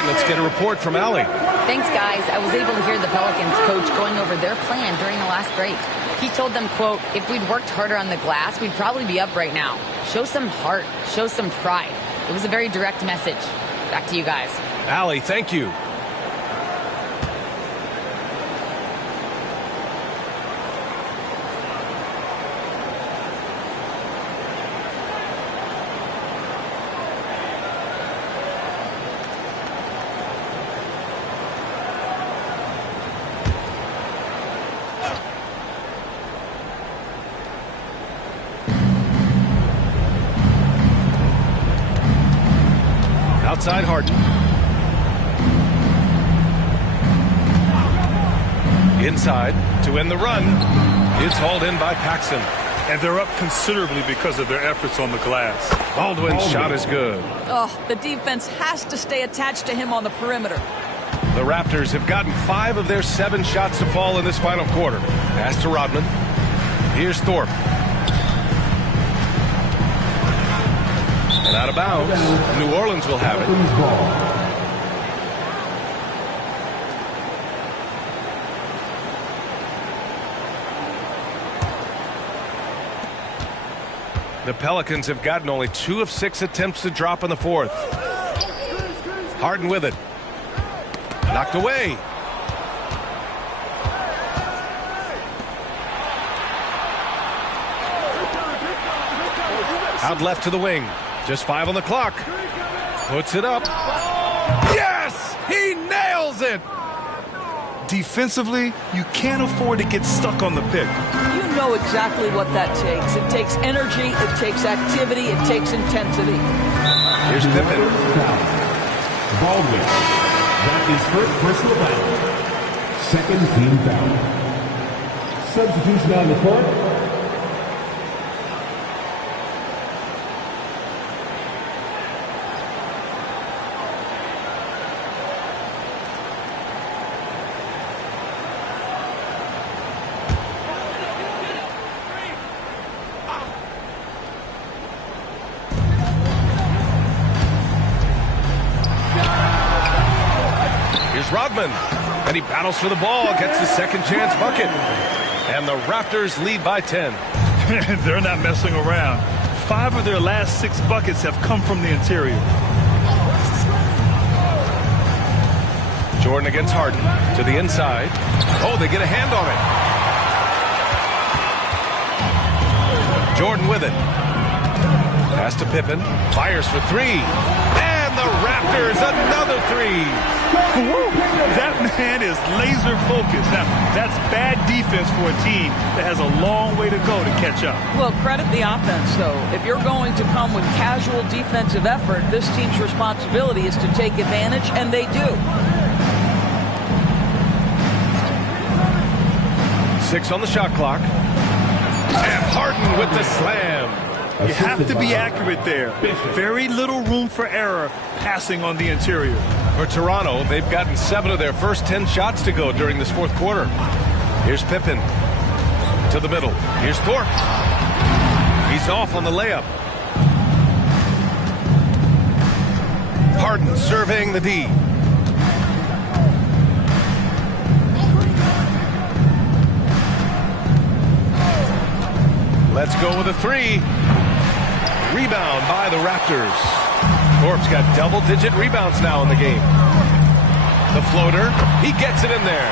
right, let's get a report from Allie. Thanks, guys. I was able to hear the Pelicans coach going over their plan during the last break. He told them, quote, if we'd worked harder on the glass, we'd probably be up right now. Show some heart. Show some pride. It was a very direct message. Back to you guys. Allie, thank you. Outside Harden. Inside to end the run. It's hauled in by Paxson. And they're up considerably because of their efforts on the glass. Baldwin's shot is good. Oh, the defense has to stay attached to him on the perimeter. The Raptors have gotten 5 of their 7 shots to fall in this final quarter. Pass to Rodman. Here's Thorpe. And out of bounds. New Orleans will have it. The Pelicans have gotten only 2 of 6 attempts to drop in the fourth. Harden with it. Knocked away. Out left to the wing. Just 5 on the clock. Puts it up. Yes! He nails it! Defensively, you can't afford to get stuck on the pick. You know exactly what that takes. It takes energy, it takes activity, it takes intensity. Here's Pippen. Baldwin. That is first personal foul. Second team foul. Substitution on the court. Rodman, and he battles for the ball, gets the second chance bucket. And the Raptors lead by 10. They're not messing around. 5 of their last 6 buckets have come from the interior. Jordan against Harden to the inside. Oh, they get a hand on it. Jordan with it. Pass to Pippen. Fires for 3. And the Raptors, another 3. Woo. That man is laser focused. Now, that's bad defense for a team that has a long way to go to catch up. Well, credit the offense, though. If you're going to come with casual defensive effort, this team's responsibility is to take advantage, and they do. 6 on the shot clock. And Harden with the slam. You have to be accurate there. Very little room for error passing on the interior. For Toronto, they've gotten 7 of their first 10 shots to go during this fourth quarter. Here's Pippen to the middle. Here's Thorpe. He's off on the layup. Harden surveying the D. Let's go with a 3. Rebound by the Raptors. Thorpe's got double-digit rebounds now in the game. The floater, he gets it in there.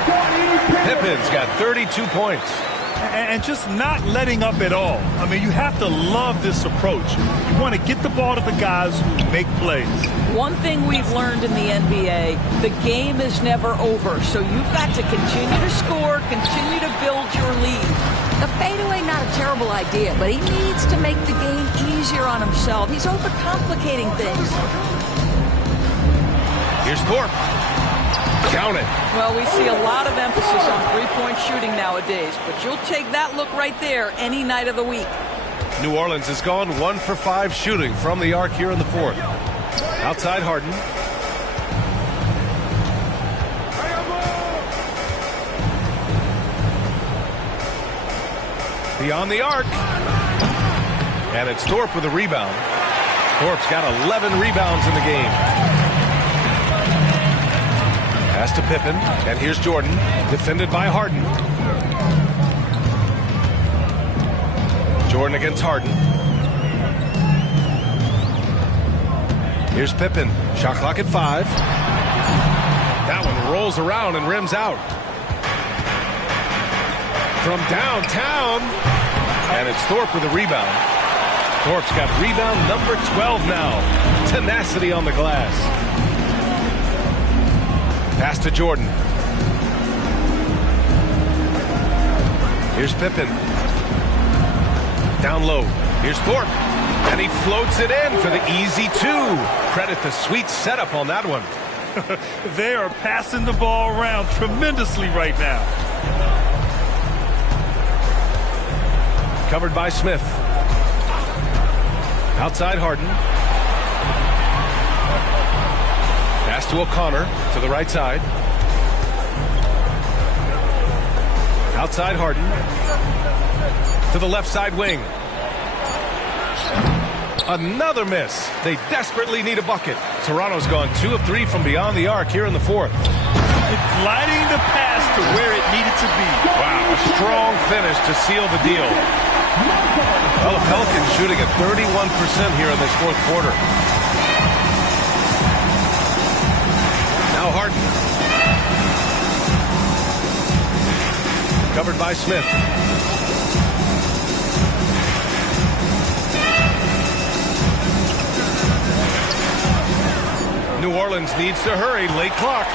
Pippen's got 32 points. And just not letting up at all. I mean, you have to love this approach. You want to get the ball to the guys who make plays. One thing we've learned in the NBA, the game is never over. So you've got to continue to score, continue to build your lead. The fadeaway, not a terrible idea, but he needs to make the game easier on himself. He's overcomplicating things. Here's Thorpe. Count it. Well, we see a lot of emphasis on three-point shooting nowadays, but you'll take that look right there any night of the week. New Orleans has gone 1 for 5 shooting from the arc here in the fourth. Outside Harden. Beyond the arc. And it's Thorpe with a rebound. Thorpe's got 11 rebounds in the game. Pass to Pippen, and here's Jordan, defended by Harden. Jordan against Harden. Here's Pippen, shot clock at 5. That one rolls around and rims out. From downtown, and it's Thorpe with a rebound. Thorpe's got rebound number 12 now. Tenacity on the glass. Pass to Jordan. Here's Pippen. Down low. Here's Thorpe. And he floats it in for the easy 2. Credit the sweet setup on that one. They are passing the ball around tremendously right now. Covered by Smith. Outside Harden. Pass to O'Connor to the right side. Outside Harden. To the left side wing. Another miss. They desperately need a bucket. Toronto's gone 2 of 3 from beyond the arc here in the 4th. Gliding the pass to where it needed to be. Wow, a strong finish to seal the deal. Well, the Pelicans shooting at 31% here in this 4th quarter. Now Harden. Covered by Smith. New Orleans needs to hurry. Late clock.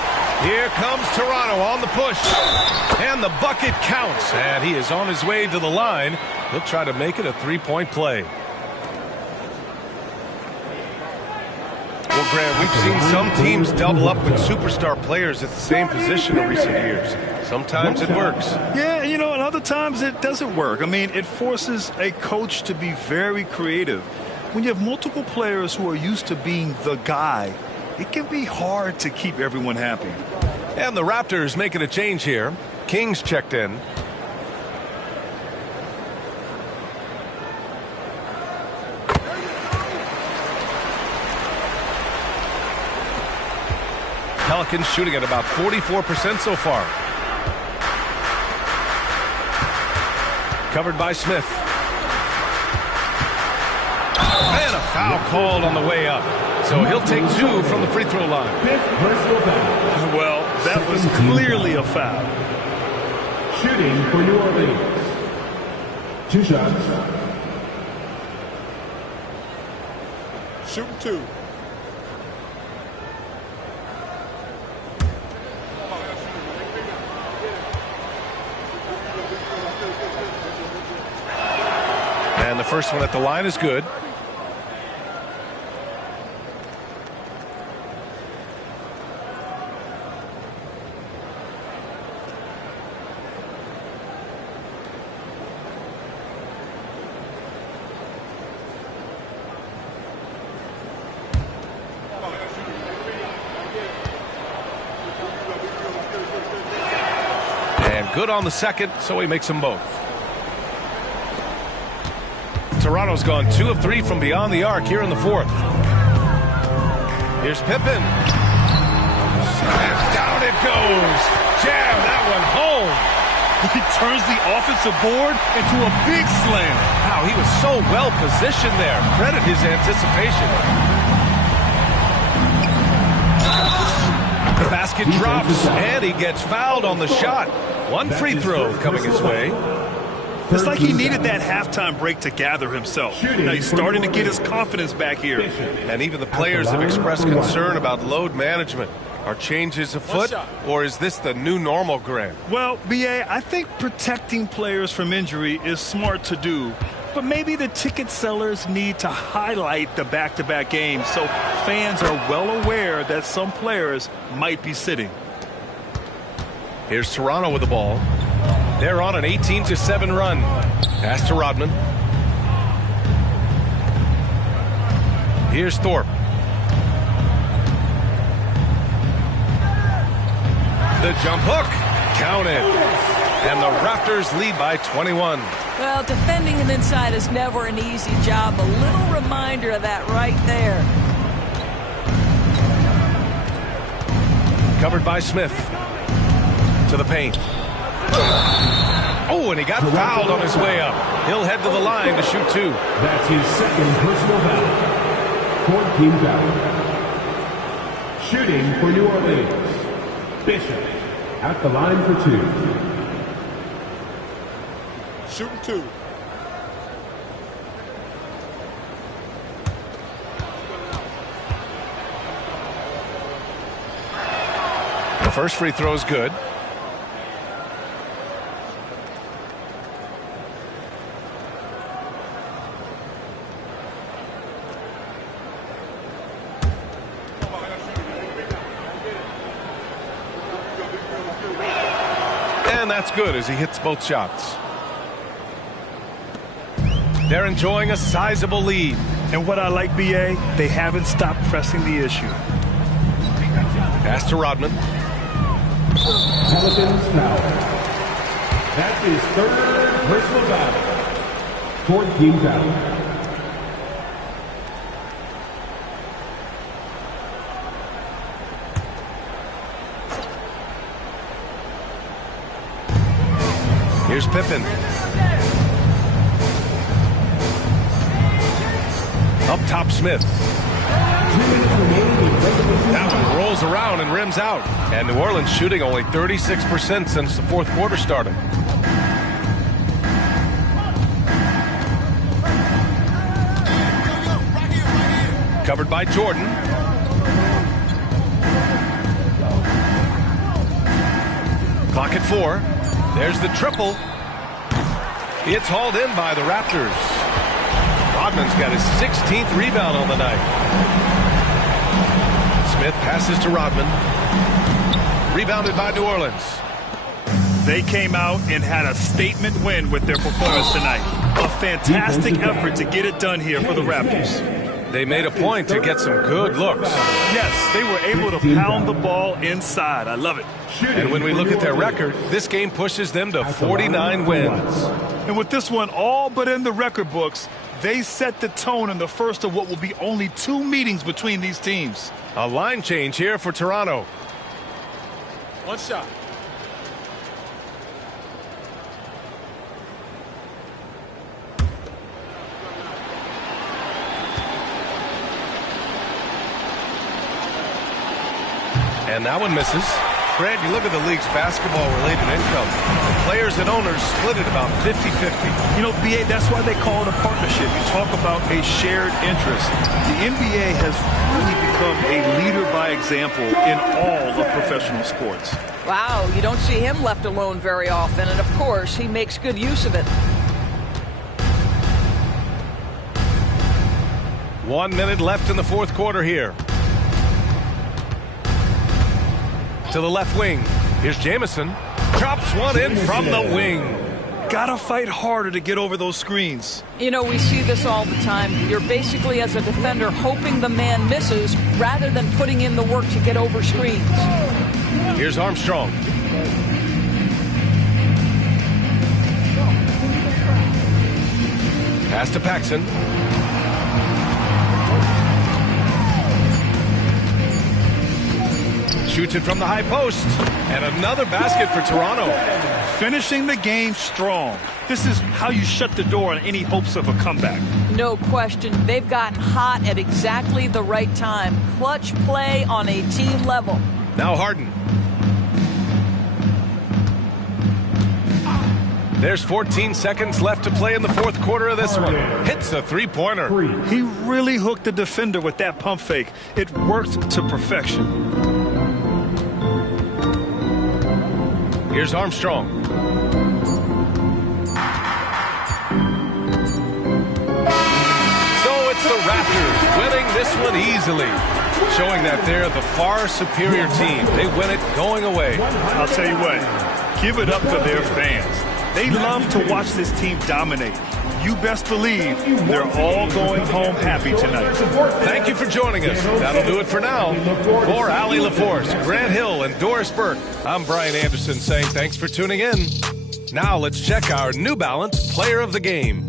Here comes Toronto on the push. And the bucket counts. And he is on his way to the line. He'll try to make it a 3-point play. Well, Grant, we've seen some teams double up with superstar players at the same position in recent years. Sometimes it works. Yeah, you know, and other times it doesn't work. I mean, it forces a coach to be very creative. When you have multiple players who are used to being the guy, it can be hard to keep everyone happy. And the Raptors making a change here. Kings checked in. Pelicans shooting at about 44% so far. Covered by Smith. And a foul called on the way up. So he'll take 2 from the free throw line. Well, that was clearly a foul. Shooting for New Orleans. 2 shots. Shooting 2. And the first one at the line is good. Good on the second, so he makes them both. Toronto's gone 2 of 3 from beyond the arc here in the 4th. Here's Pippen. And down it goes. Jam that one home. He turns the offensive board into a big slam. Wow, he was so well positioned there. Credit his anticipation. The basket drops, and he gets fouled on the shot. 1 free throw coming his way. It's like he needed that halftime break to gather himself. Now he's starting to get his confidence back here. And even the players have expressed concern about load management. Are changes afoot, or is this the new normal, Grant? Well, B.A., I think protecting players from injury is smart to do. But maybe the ticket sellers need to highlight the back-to-back games so fans are well aware that some players might be sitting. Here's Toronto with the ball. They're on an 18-7 run. Pass to Rodman. Here's Thorpe. The jump hook. Counted. And the Raptors lead by 21. Well, defending him inside is never an easy job. A little reminder of that right there. Covered by Smith. To the paint. Oh, and he got fouled on his way up. He'll head to the line to shoot 2. That's his second personal foul. 14 foul. Shooting for New Orleans. Bishop at the line for 2. Shooting 2. The first free throw is good. And that's good as he hits both shots. They're enjoying a sizable lead. And what I like, BA, they haven't stopped pressing the issue. Pass to Rodman. Pelicans foul. That's his third personal foul. 14 foul. Here's Pippen. Up top, Smith. That one rolls around and rims out. And New Orleans shooting only 36% since the fourth quarter started. Covered by Jordan. Clock at 4. There's the triple. It's hauled in by the Raptors. Rodman's got his 16th rebound on the night. Smith passes to Rodman. Rebounded by New Orleans. They came out and had a statement win with their performance tonight. A fantastic effort to get it done here for the Raptors. They made a point to get some good looks. Yes, they were able to pound the ball inside. I love it. And when we look at their record, this game pushes them to 49 wins. And with this one all but in the record books, they set the tone in the first of what will be only 2 meetings between these teams. A line change here for Toronto. One shot. And that one misses. Grant, you look at the league's basketball-related income. The players and owners split it about 50-50. You know, BA, that's why they call it a partnership. You talk about a shared interest. The NBA has really become a leader by example in all of professional sports. Wow, you don't see him left alone very often, and of course, he makes good use of it. 1 minute left in the fourth quarter here. To the left wing. Here's Jamison. Drops one in from the wing. Gotta fight harder to get over those screens. You know, we see this all the time. You're basically, as a defender, hoping the man misses rather than putting in the work to get over screens. Here's Armstrong. Pass to Paxson. Shoots it from the high post. And another basket for Toronto. Finishing the game strong. This is how you shut the door on any hopes of a comeback. No question. They've gotten hot at exactly the right time. Clutch play on a team level. Now Harden. There's 14 seconds left to play in the fourth quarter of this one. Hits a three-pointer. He really hooked the defender with that pump fake. It worked to perfection. Here's Armstrong. So it's the Raptors winning this one easily, showing that they're the far superior team. They win it going away. I'll tell you what, give it up for their fans. They love to watch this team dominate. You best believe they're all going home happy tonight. Thank you for joining us. That'll do it for now. For Allie LaForce, Grant Hill, and Doris Burke, I'm Brian Anderson saying thanks for tuning in. Now let's check our New Balance Player of the Game.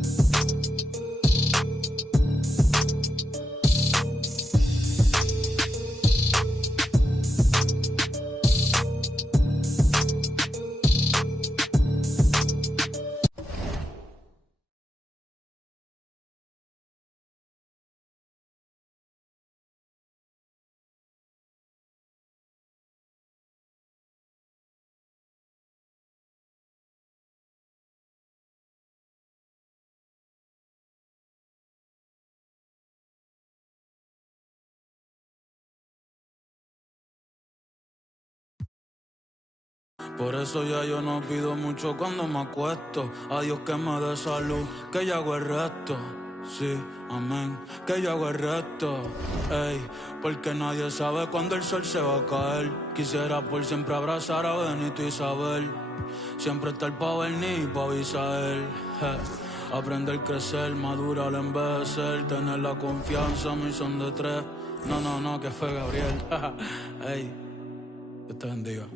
Por eso ya yo no pido mucho cuando me acuesto. A Dios que me dé salud, que yo hago el resto. Sí, amén, que yo hago el resto. Ey, porque nadie sabe cuándo el sol se va a caer. Quisiera por siempre abrazar a Benito y Isabel. Siempre estar pa' venir y pa' avisar él. Aprender, crecer, madurar, envejecer. Tener la confianza, mi son de tres. No, que fue Gabriel. Ey, Dios te bendiga.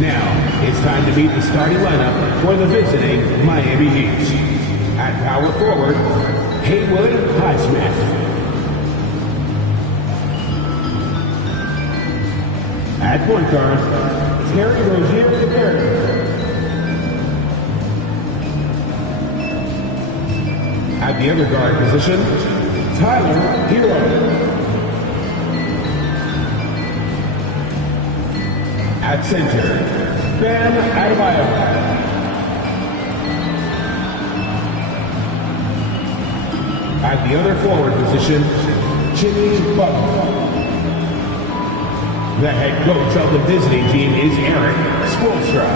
Now, it's time to meet the starting lineup for the visiting Miami Heat. At power forward, Haywood Highsmith. At point guard, Terry Rozier III. At the other guard position, Tyler Hero. At center, Bam Adebayo. At the other forward position, Jimmy Butler. The head coach of the visiting team is Eric Spoelstra.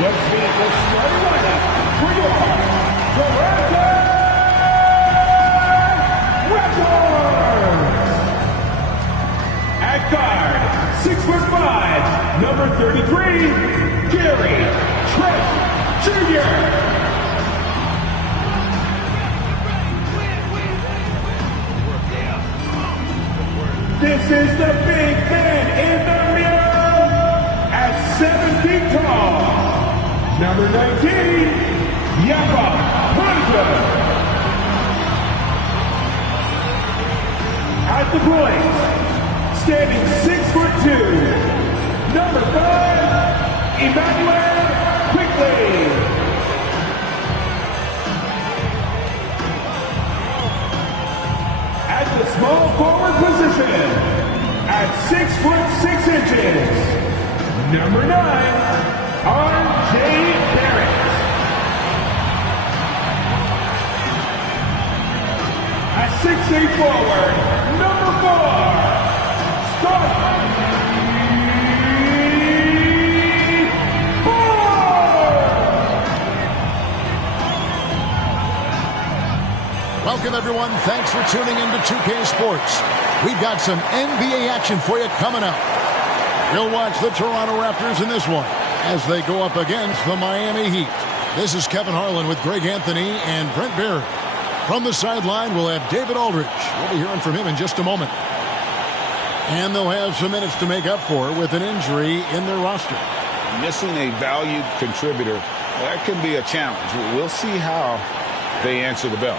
Let's meet the starting lineup for your Toronto Raptors. At guard, 6'5", number 33, Gary Trent Jr. This is the big man in the middle at 7 feet tall. Number 19, Yapa Hunter. At the point, standing 6'2", number 5, Emmanuel Quickly. At the small forward position, at 6'6", number 9, R.J. Barrett. At 6'8" forward, number 4, Scott Welcome, everyone. Thanks for tuning in to 2K Sports. We've got some NBA action for you coming up. We'll watch the Toronto Raptors in this one as they go up against the Miami Heat. This is Kevin Harlan with Greg Anthony and Brent Barry. From the sideline, we'll have David Aldridge. We'll be hearing from him in just a moment. And they'll have some minutes to make up for with an injury in their roster. Missing a valued contributor, that can be a challenge. We'll see how they answer the bell.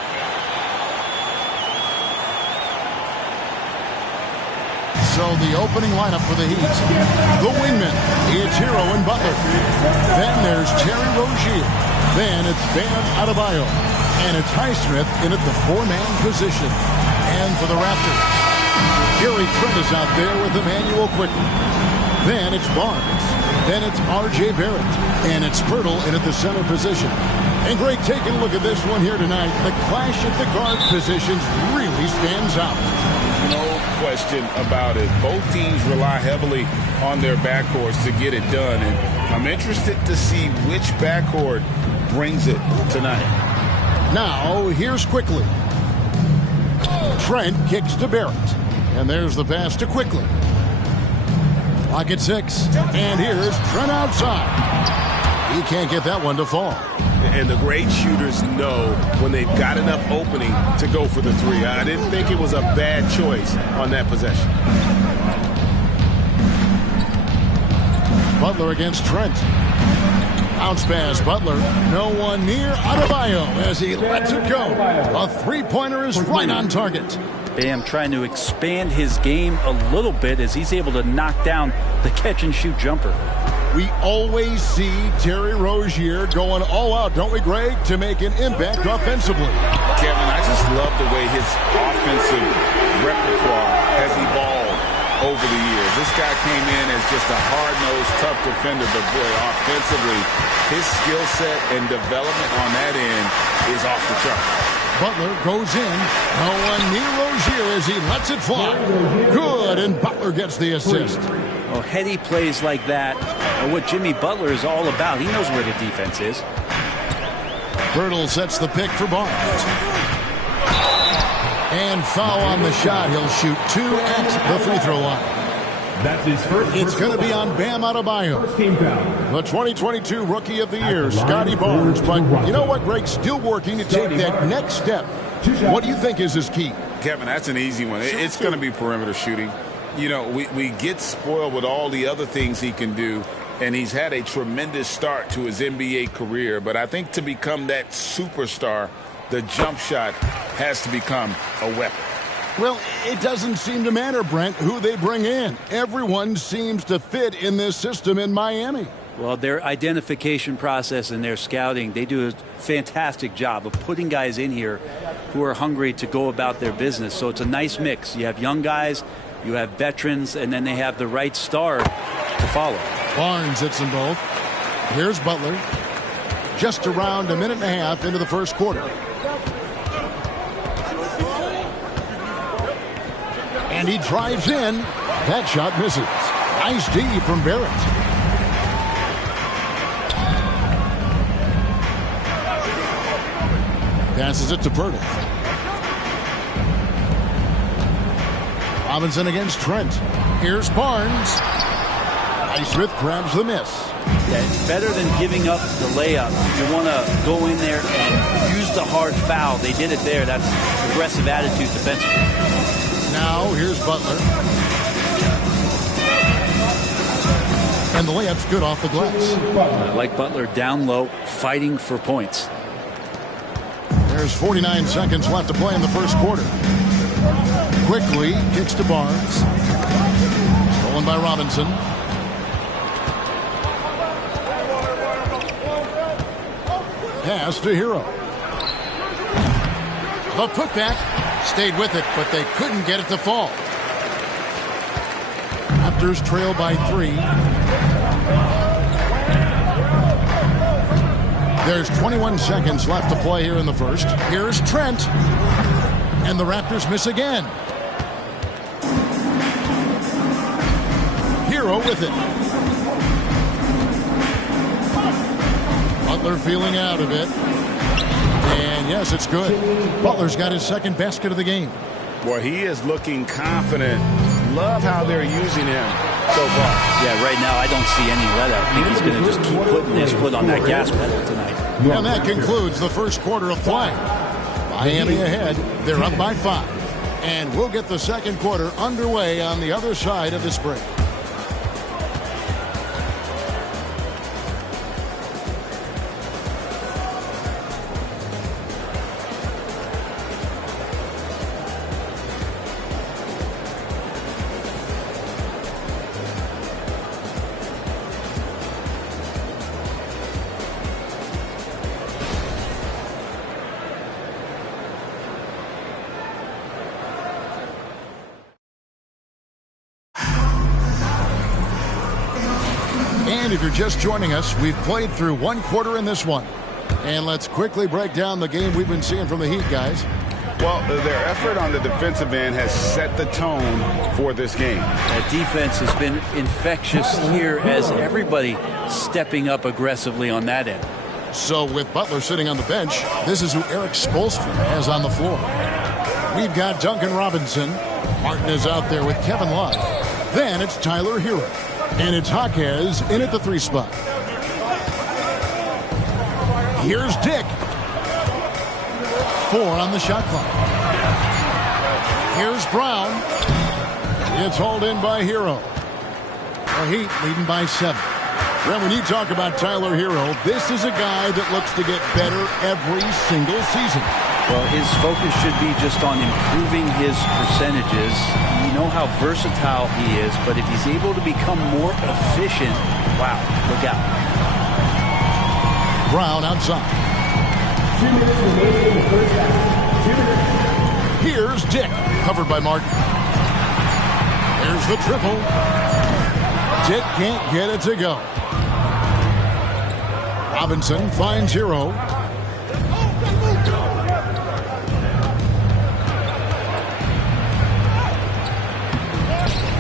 So the opening lineup for the Heat, the wingmen, it's Hero and Butler. Then there's Terry Rozier. Then it's Bam Adebayo. And it's Highsmith in at the four-man position. And for the Raptors, Gary Trent is out there with Emmanuel Quickly. Then it's Barnes. Then it's R.J. Barrett. And it's Pirtle in at the center position. And Greg, taking a look at this one here tonight, the clash at the guard positions really stands out. No question about it. Both teams rely heavily on their backcourts to get it done. And I'm interested to see which backcourt brings it tonight. Now, here's Quickly. Trent kicks to Barrett. And there's the pass to Quickly. Clock at 6. And here's Trent outside. He can't get that one to fall. And the great shooters know when they've got enough opening to go for the three. I didn't think it was a bad choice on that possession. Butler against Trent. Bounce pass, Butler. No one near Adebayo as he lets it go. A three-pointer is right on target. Bam trying to expand his game a little bit as he's able to knock down the catch-and-shoot jumper. We always see Terry Rozier going all out, don't we, Greg, to make an impact offensively. Kevin, I just love the way his offensive repertoire has evolved over the years. This guy came in as just a hard-nosed, tough defender, but boy, offensively, his skill set and development on that end is off the chart. Butler goes in. No one near Rozier as he lets it fly. Good, and Butler gets the assist. Well, heady plays like that are what Jimmy Butler is all about. He knows where the defense is. Pirtle sets the pick for Barnes. And foul on the shot. He'll shoot 2 at the free throw line. That's his first. It's going to be on Bam Adebayo. First team foul. The 2022 Rookie of the Year, Scotty Barnes. But you know what, Greg? Still working to take that next step. What do you think is his key? Kevin, that's an easy one. It's going to be perimeter shooting. You know, we get spoiled with all the other things he can do, and he's had a tremendous start to his NBA career. But I think to become that superstar, the jump shot has to become a weapon. Well, it doesn't seem to matter, Brent, who they bring in. Everyone seems to fit in this system in Miami. Well, their identification process and their scouting, they do a fantastic job of putting guys in here who are hungry to go about their business. So it's a nice mix. You have young guys, you have veterans, and then they have the right star to follow. Barnes hits them both. Here's Butler. Just around a minute and a half into the first quarter. And he drives in. That shot misses. Nice D from Barrett. Passes it to Purtle. Robinson against Trent. Here's Barnes. Highsmith grabs the miss. Yeah, it's better than giving up the layup. You want to go in there and use the hard foul. They did it there. That's aggressive attitude defensively. Now here's Butler. And the layup's good off the glass. I like Butler down low, fighting for points. There's 49 seconds left to play in the first quarter. Quickly kicks to Barnes. Stolen by Robinson. Pass to Hero. The putback. Stayed with it, but they couldn't get it to fall. Raptors trail by 3. There's 21 seconds left to play here in the first. Here's Trent. And the Raptors miss again. Hero with it. Butler feeling out of it. And yes, it's good. Butler's got his second basket of the game. Boy, he is looking confident. Love how they're using him so far. Yeah, right now I don't see any let up. I think he's going to just keep putting his foot on that gas pedal tonight. And that concludes the first quarter of play. Miami ahead. They're up by 5. And we'll get the second quarter underway on the other side of this break. And if you're just joining us, we've played through one quarter in this one. And let's quickly break down the game we've been seeing from the Heat, guys. Well, their effort on the defensive end has set the tone for this game. That defense has been infectious here as everybody stepping up aggressively on that end. So with Butler sitting on the bench, this is who Eric Spoelstra has on the floor. We've got Duncan Robinson. Martin is out there with Kevin Love. Then it's Tyler Hero. And it's Jaquez in at the 3 spot. Here's Dick. 4 on the shot clock. Here's Brown. It's hauled in by Hero. The Heat leading by 7. Well, when you talk about Tyler Hero, this is a guy that looks to get better every single season. Well, his focus should be just on improving his percentages. You know how versatile he is, but if he's able to become more efficient, wow, look out. Brown outside. 2 minutes remaining in the first half. 2 minutes. Here's Dick, covered by Martin. There's the triple. Dick can't get it to go. Robinson finds Hero.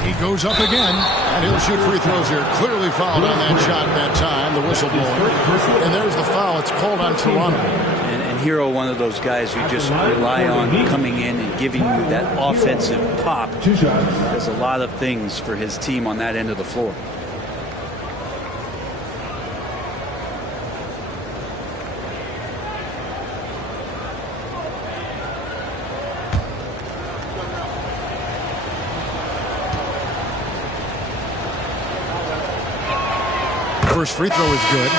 He goes up again, and he'll shoot free throws here. Clearly fouled on that shot that time, the whistle blowing. And there's the foul. It's called on Toronto. And Hero, one of those guys who just rely on coming in and giving you that offensive pop. Does a lot of things for his team on that end of the floor. First free throw is good.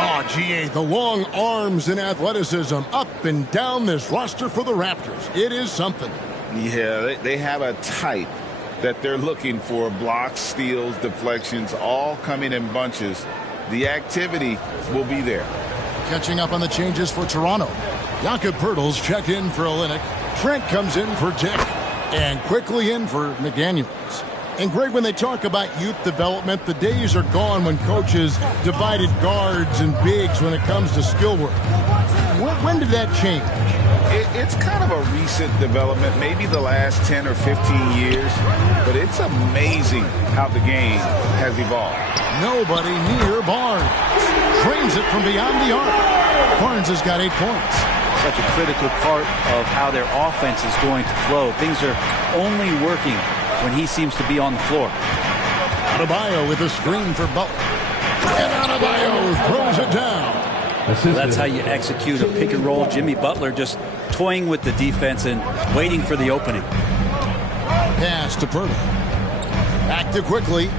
Oh, GA, the long arms and athleticism up and down this roster for the Raptors. It is something. Yeah, they have a type that they're looking for. Blocks, steals, deflections, all coming in bunches. The activity will be there. Catching up on the changes for Toronto. Jakob Poeltl's checked in for Olynyk. Trent comes in for Dick. And quickly in for McDaniels. And Greg, when they talk about youth development, the days are gone when coaches divided guards and bigs when it comes to skill work. When did that change? It's kind of a recent development, maybe the last 10 or 15 years, but it's amazing how the game has evolved. Nobody near Barnes. Drains it from beyond the arc. Barnes has got 8 points. Such a critical part of how their offense is going to flow. Things are only working when he seems to be on the floor. Adebayo with a screen for Butler. And Adebayo throws it down. Well, that's how you execute a pick and roll. Jimmy Butler just toying with the defense and waiting for the opening. Pass to Poeltl. Active quickly.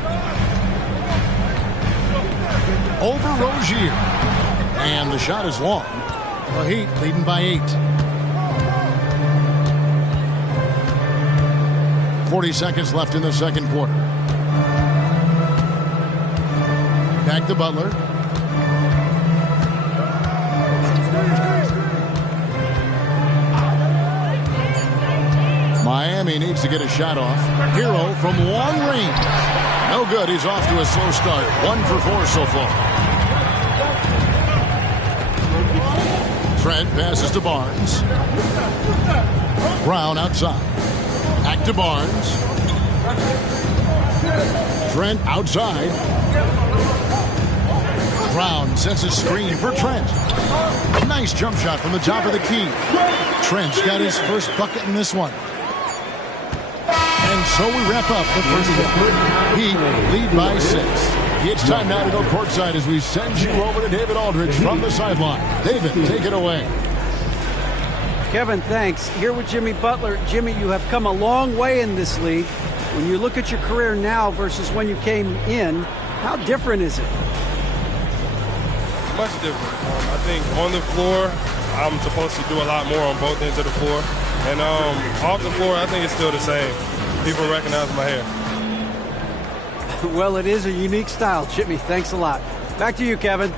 Over Rozier. And the shot is long. The Heat leading by 8. 40 seconds left in the second quarter. Back to Butler. Miami needs to get a shot off. Hero from long range. No good. He's off to a slow start. 1 for 4 so far. Trent passes to Barnes. Brown outside. Back to Barnes. Trent outside. Brown sets a screen for Trent. Nice jump shot from the top of the key. Trent's got his first bucket in this one. And so we wrap up the first half. Heat lead by 6. It's time now to go courtside as we send you over to David Aldridge from the sideline. David, take it away. Kevin, thanks. Here with Jimmy Butler. Jimmy, you have come a long way in this league. When you look at your career now versus when you came in, how different is it? Much different. I think on the floor, I'm supposed to do a lot more on both ends of the floor. And off the floor, I think it's still the same. People recognize my hair. Well, it is a unique style, Jimmy. Thanks a lot. Back to you, Kevin.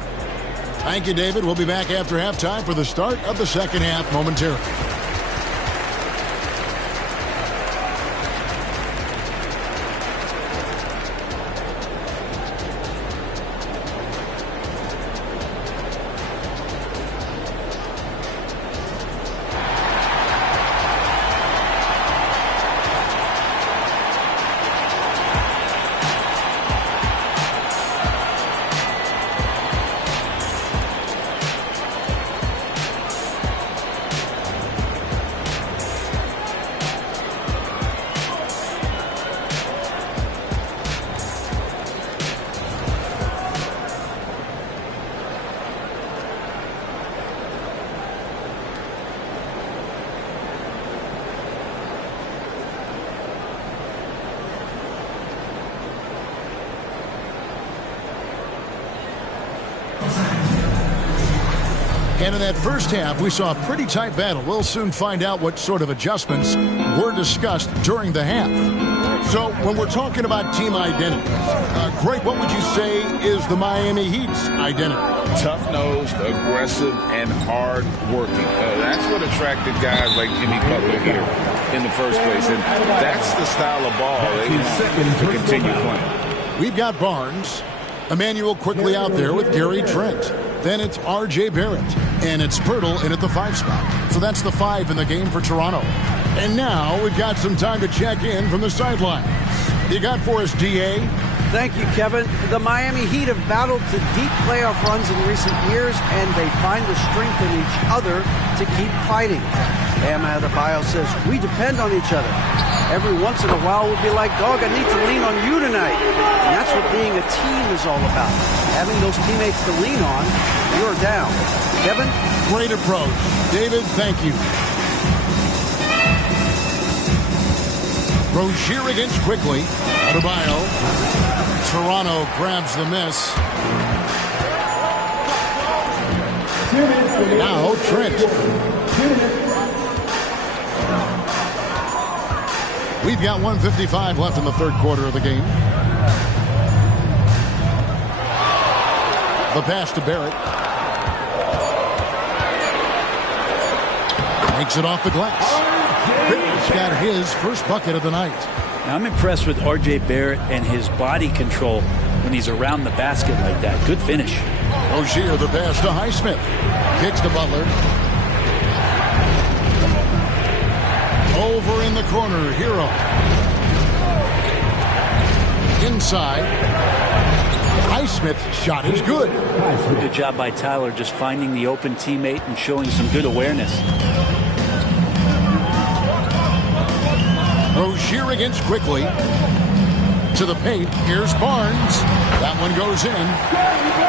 Thank you, David. We'll be back after halftime for the start of the second half momentarily. And in that first half, we saw a pretty tight battle. We'll soon find out what sort of adjustments were discussed during the half. So when we're talking about team identity, Greg, what would you say is the Miami Heat's identity? Tough-nosed, aggressive, and hard-working. That's what attracted guys like Jimmy Butler here in the first place. And that's the style of ball they want to continue playing. We've got Barnes. Emmanuel quickly out there with Gary Trent. Then it's R.J. Barrett. And it's Poeltl in at the 5 spot. So that's the 5 in the game for Toronto. And now we've got some time to check in from the sidelines. you got for us, DA? Thank you, Kevin. The Miami Heat have battled to deep playoff runs in recent years, and they find the strength in each other to keep fighting. Bam Adebayo says, we depend on each other. Every once in a while, we'll be like, dog, I need to lean on you tonight. And that's what being a team is all about. Having those teammates to lean on, you're down. Kevin? Great approach. David, thank you. Rozier against quickly. Adebayo. Toronto grabs the miss. Now Trent. We've got 1:55 left in the third quarter of the game. The pass to Barrett. Makes it off the glass. Barrett's got his first bucket of the night. Now, I'm impressed with R.J. Barrett and his body control when he's around the basket like that. Good finish. Rozier, the pass to Highsmith. Kicks to Butler. Over in the corner, Hero. Inside. Highsmith's shot is good. Good job by Tyler just finding the open teammate and showing some good awareness. Rozier against quickly. To the paint. Here's Barnes. That one goes in.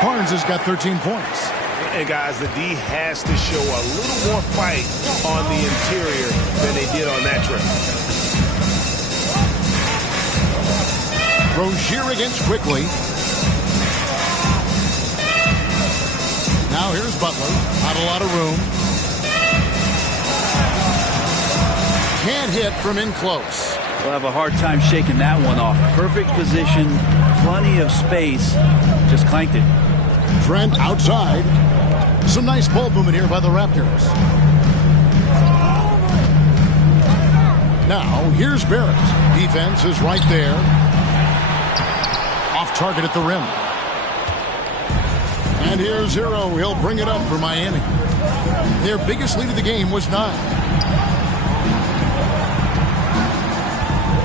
Barnes has got 13 points. And guys, the D has to show a little more fight on the interior than they did on that trip. Rozier against quickly. Now here's Butler. Not a lot of room. Can't hit from in close. We'll have a hard time shaking that one off. Perfect position, plenty of space. Just clanked it. Trent outside. Some nice ball movement here by the Raptors. Now here's Barrett. Defense is right there. Off target at the rim. And here's Hero. He'll bring it up for Miami. Their biggest lead of the game was 9.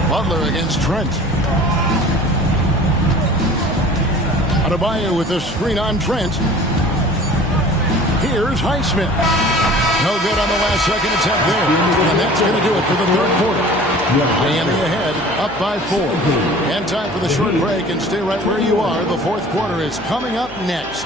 Butler against Trent. Adebayo with a screen on Trent. Here's Highsmith. No good on the last second attempt there. And that's going to do it for the third quarter. Miami ahead, up by 4. And time for the short break, and stay right where you are. The fourth quarter is coming up next.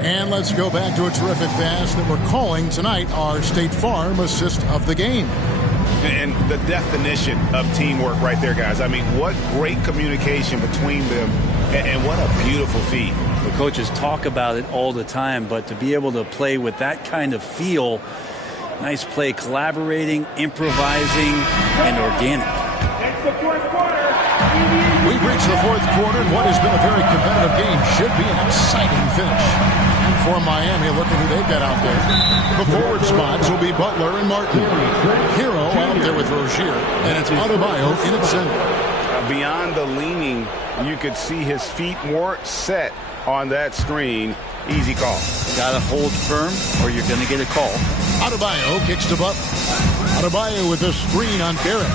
And let's go back to a terrific pass that we're calling tonight our State Farm assist of the game. And the definition of teamwork right there, guys. I mean, what great communication between them, and what a beautiful feat. The coaches talk about it all the time, but to be able to play with that kind of feel, nice play, collaborating, improvising, and organic. We've reached the fourth quarter, and what has been a very competitive game should be an exciting finish. For Miami, look at who they've got out there. The forward spots will be Butler and Martin. Hero out there with Rozier, and it's Adebayo in its center. Beyond the leaning, you could see his feet more set on that screen. Easy call. Got to hold firm, or you're going to get a call. Adebayo kicks to Butler. Adebayo with a screen on Barrett.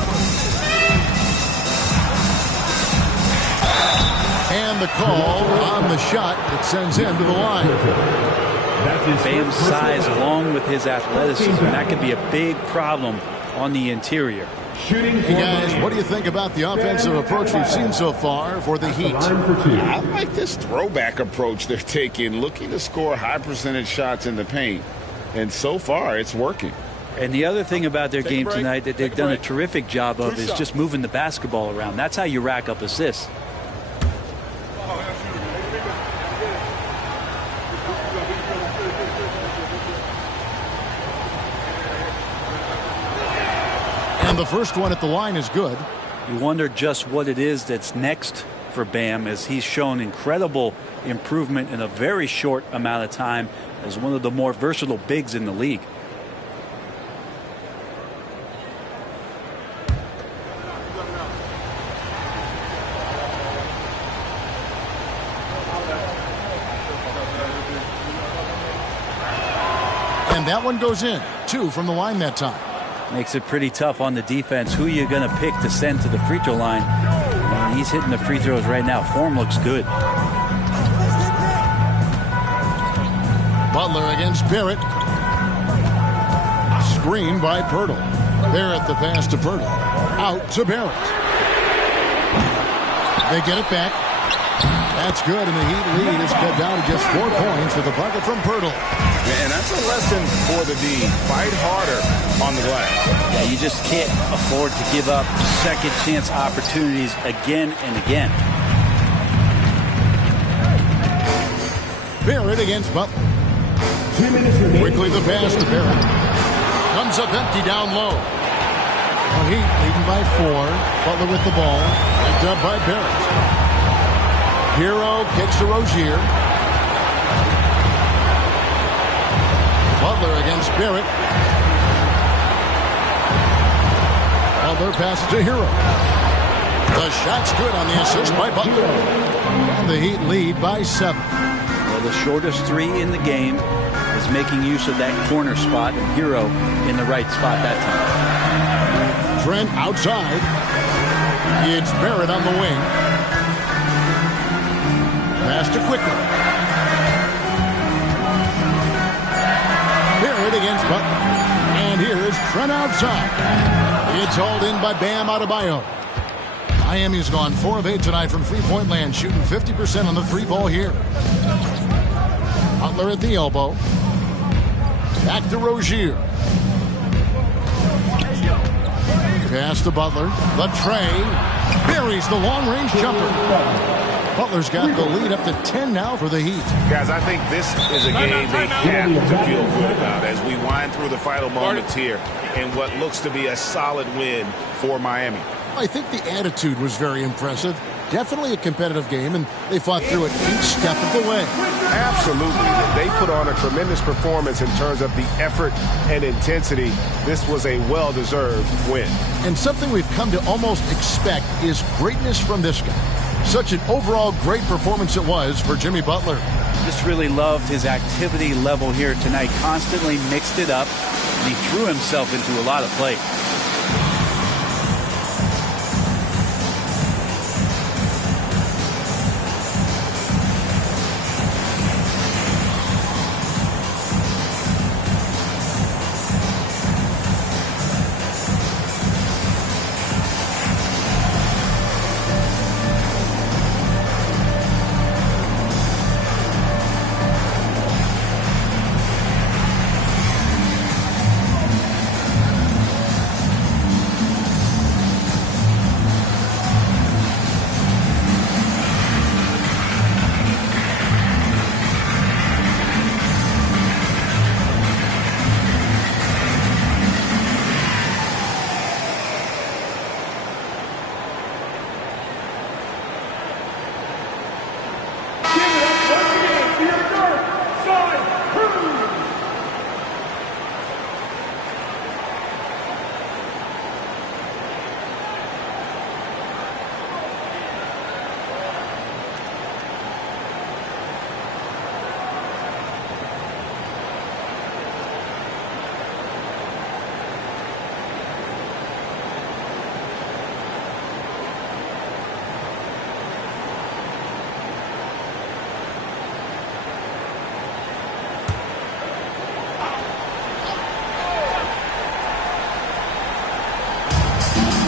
And the call on the shot that sends him to the line. Bam's size along with his athleticism, that could be a big problem on the interior. Hey guys, what do you think about the offensive approach we've seen so far for the Heat? I like this throwback approach they're taking, looking to score high percentage shots in the paint. And so far, it's working. And the other thing about their game tonight that they've done a terrific job of is just moving the basketball around. That's how you rack up assists. And the first one at the line is good. You wonder just what it is that's next for Bam, as he's shown incredible improvement in a very short amount of time as one of the more versatile bigs in the league. And that one goes in. 2 from the line that time. Makes it pretty tough on the defense. Who you going to pick to send to the free throw line? And he's hitting the free throws right now. Form looks good. Butler against Barrett. Screen by Pirtle. Barrett the pass to Pirtle. Out to Barrett. They get it back. That's good, and the Heat lead is cut down to just 4 points with a bucket from Pirtle. And that's a lesson for the D. Fight harder on the glass. Yeah, you just can't afford to give up second chance opportunities again and again. Barrett against Butler. Quickly the pass to Barrett. Comes up empty down low. The Heat leading by 4. Butler with the ball. Picked up by Barrett. Hero kicks to Rozier. Butler against Barrett. Butler passes to Hero. The shot's good on the assist by Butler. And the Heat lead by 7. Well, the shortest 3 in the game is making use of that corner spot, and Hero in the right spot that time. Trent outside. It's Barrett on the wing. Pass to Quickly. Barrett against Butler. And here is Trent outside. It's hauled in by Bam Adebayo. Miami's gone 4 of 8 tonight from three-point land, shooting 50% on the 3-ball here. Butler at the elbow. Back to Rozier. Pass to Butler. The tray. Buries the long-range jumper. Butler's got the lead up to 10 now for the Heat. Guys, I think this is a game they have to feel good about as we wind through the final moments here in what looks to be a solid win for Miami. I think the attitude was very impressive. Definitely a competitive game, and they fought through it each step of the way. Absolutely. They put on a tremendous performance in terms of the effort and intensity. This was a well-deserved win. And something we've come to almost expect is greatness from this guy. Such an overall great performance it was for Jimmy Butler. Just really loved his activity level here tonight. Constantly mixed it up, and he threw himself into a lot of play.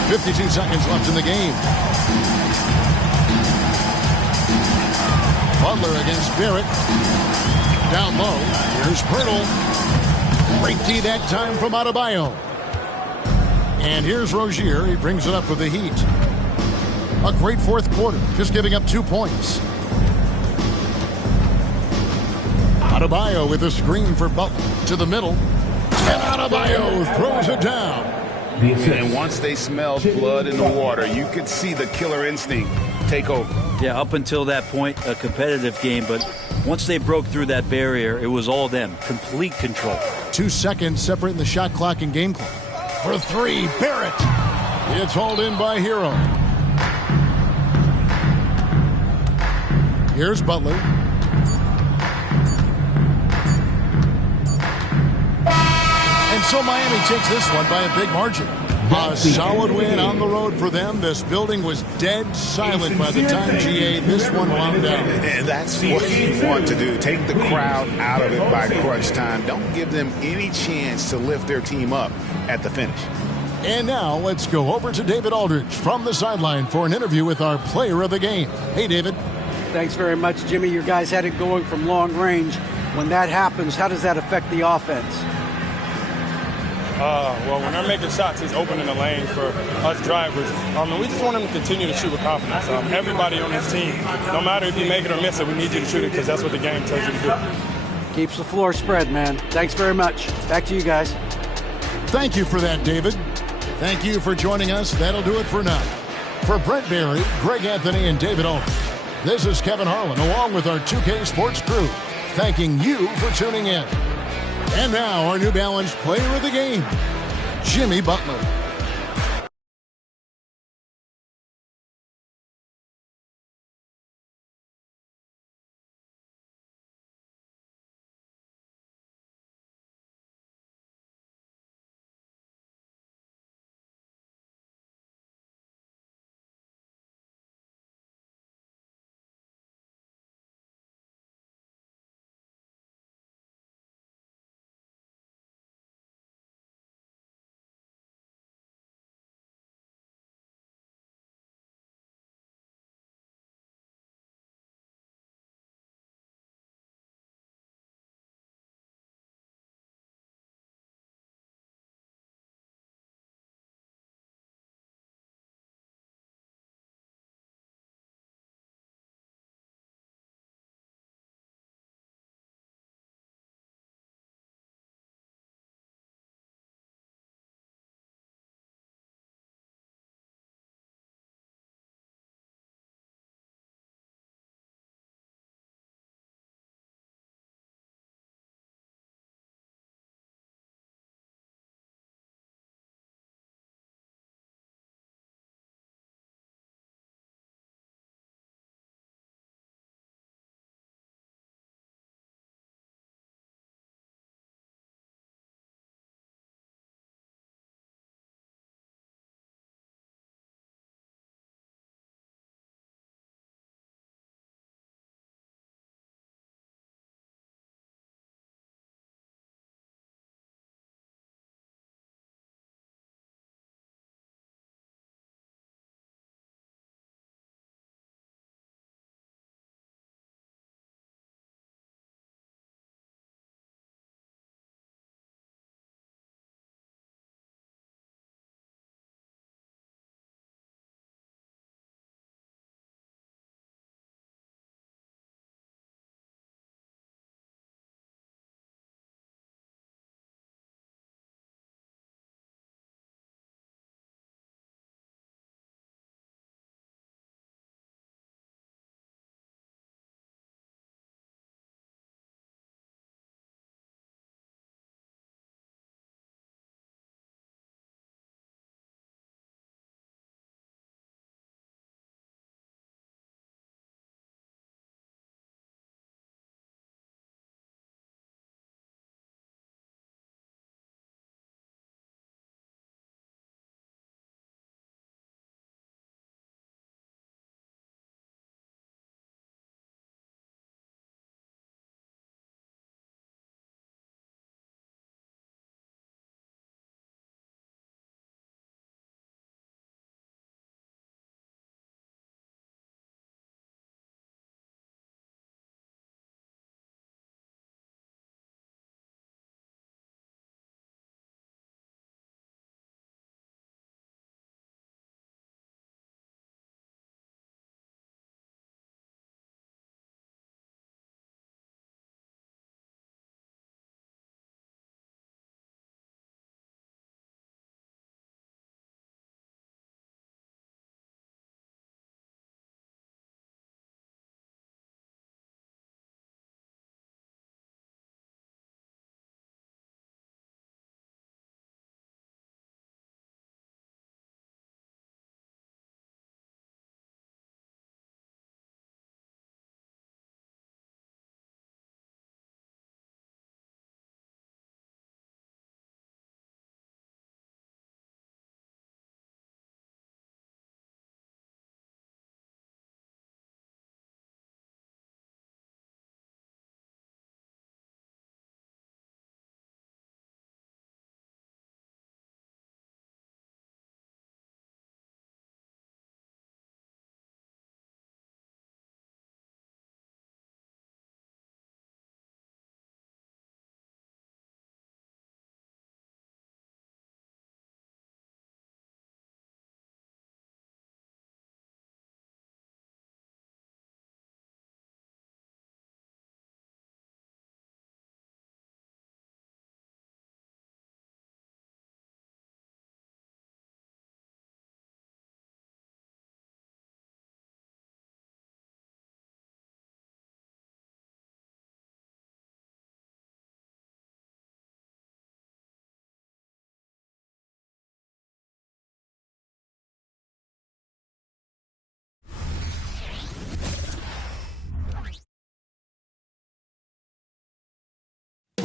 .52 seconds left in the game. Butler against Barrett. Down low. Here's Pirtle. Great D that time from Adebayo. And here's Rozier. He brings it up for the Heat. A great fourth quarter, just giving up 2 points. Adebayo with a screen for Butler to the middle. And Adebayo throws it down. And once they smelled blood in the water, you could see the killer instinct take over. Yeah, up until that point, a competitive game, but once they broke through that barrier, it was all them. Complete control. 2 seconds separating the shot clock and game clock. For three, Barrett. It's hauled in by Hero. Here's Butler. And so Miami takes this one by a big margin. A solid win on the road for them. This building was dead silent by the time GA this one wound down. And that's what you want to do. Take the crowd out of it by crunch time. Don't give them any chance to lift their team up at the finish. And now let's go over to David Aldridge from the sideline for an interview with our player of the game. Hey, David. Thanks very much, Jimmy. You guys had it going from long range. When that happens, how does that affect the offense? Well, when they're making shots, it's opening the lane for us drivers. And we just want them to continue to shoot with confidence. Everybody on this team, no matter if you make it or miss it, we need you to shoot it because that's what the game tells you to do. Keeps the floor spread, man. Thanks very much. Back to you guys. Thank you for that, David. Thank you for joining us. That'll do it for now. For Brent Barry, Greg Anthony, and David Aldridge, this is Kevin Harlan along with our 2K Sports crew, thanking you for tuning in. And now our New Balance player of the game, Jimmy Butler.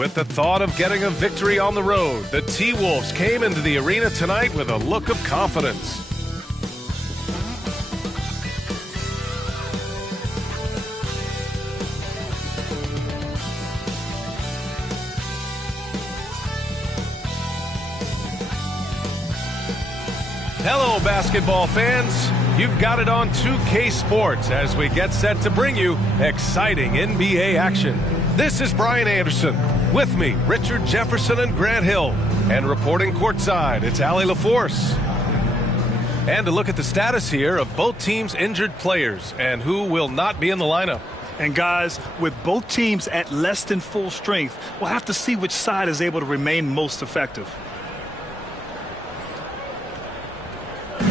With the thought of getting a victory on the road, the T-Wolves came into the arena tonight with a look of confidence. Hello, basketball fans. You've got it on 2K Sports as we get set to bring you exciting NBA action. This is Brian Anderson. With me, Richard Jefferson and Grant Hill. And reporting courtside, it's Allie LaForce. And to look at the status here of both teams' injured players and who will not be in the lineup. And guys, with both teams at less than full strength, we'll have to see which side is able to remain most effective.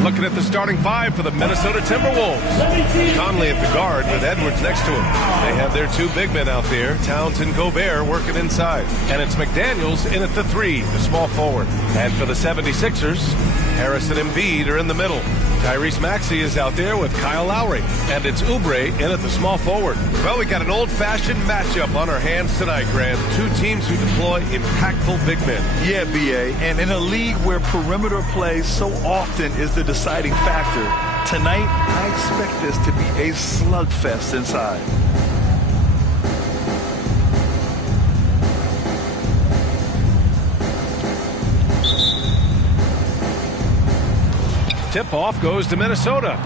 Looking at the starting five for the Minnesota Timberwolves. Conley at the guard with Edwards next to him. They have their two big men out there, Towns and Gobert, working inside. And it's McDaniels in at the three, the small forward. And for the 76ers, Harris and Embiid are in the middle. Tyrese Maxey is out there with Kyle Lowry. And it's Oubre in at the small forward. Well, we got an old-fashioned matchup on our hands tonight, Grant. Two teams who deploy impactful big men. Yeah, B.A., and in a league where perimeter play so often is the deciding factor, tonight I expect this to be a slugfest inside. Tip-off goes to Minnesota.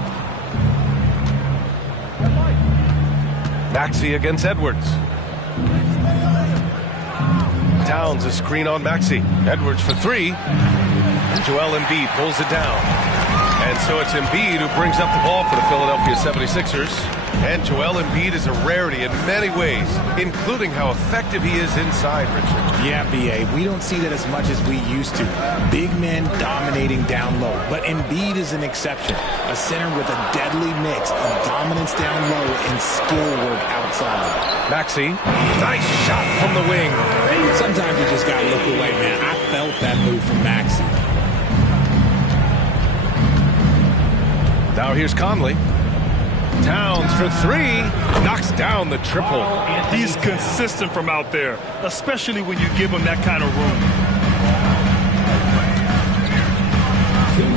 Maxey against Edwards. Towns a screen on Maxey. Edwards for three. And Joel Embiid pulls it down. And so it's Embiid who brings up the ball for the Philadelphia 76ers. And Joel Embiid is a rarity in many ways, including how effective he is inside, Richard. Yeah, B.A., we don't see that as much as we used to. Big men dominating down low. But Embiid is an exception. A center with a deadly mix of dominance down low and skill work outside. Maxey, nice shot from the wing. Sometimes you just got to look away, man. I felt that move from Maxey. Now here's Conley. Towns for three, knocks down the triple. He's consistent from out there, especially when you give him that kind of room.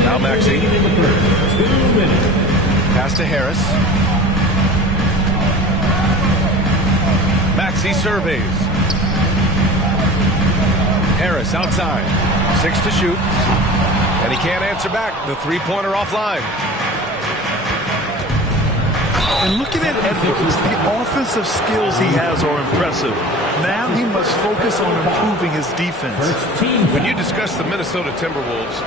Now Maxey. Pass to Harris. Maxey surveys. Harris outside. 6 to shoot. And he can't answer back. The three-pointer offline. And looking at Edwards, the offensive skills he has are impressive. Now he must focus on improving his defense. When you discuss the Minnesota Timberwolves,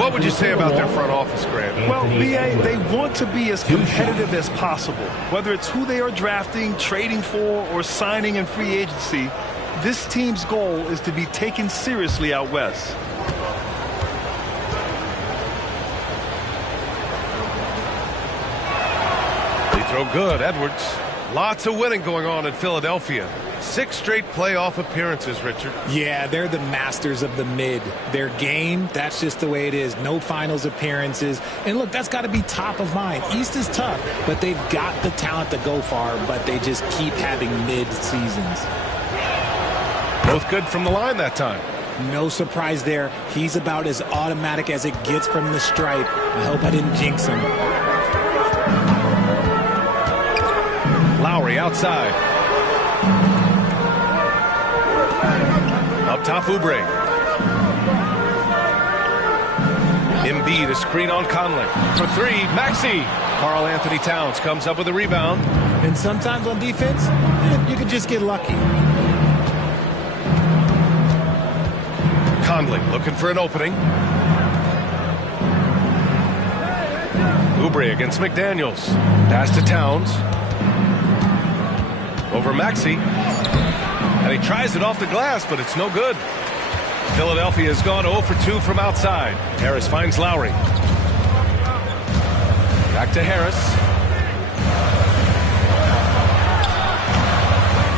what would you say about their front office, Grant? Well, B.A., they want to be as competitive as possible. Whether it's who they are drafting, trading for, or signing in free agency, this team's goal is to be taken seriously out west. Throw good, Edwards. Lots of winning going on in Philadelphia. 6 straight playoff appearances, Richard. Yeah, they're the masters of the mid. Their game, that's just the way it is. No finals appearances. And look, that's got to be top of mind. East is tough, but they've got the talent to go far, but they just keep having mid seasons. Both good from the line that time. No surprise there. He's about as automatic as it gets from the stripe. I hope I didn't jinx him. Lowry outside. Up top, Oubre. Embiid a screen on Conley. For three, Maxey. Karl Anthony Towns comes up with a rebound. And sometimes on defense, you can just get lucky. Conley looking for an opening. Oubre against McDaniels. Pass to Towns. Over Maxey. And he tries it off the glass, but it's no good. Philadelphia has gone 0 for 2 from outside. Harris finds Lowry. Back to Harris.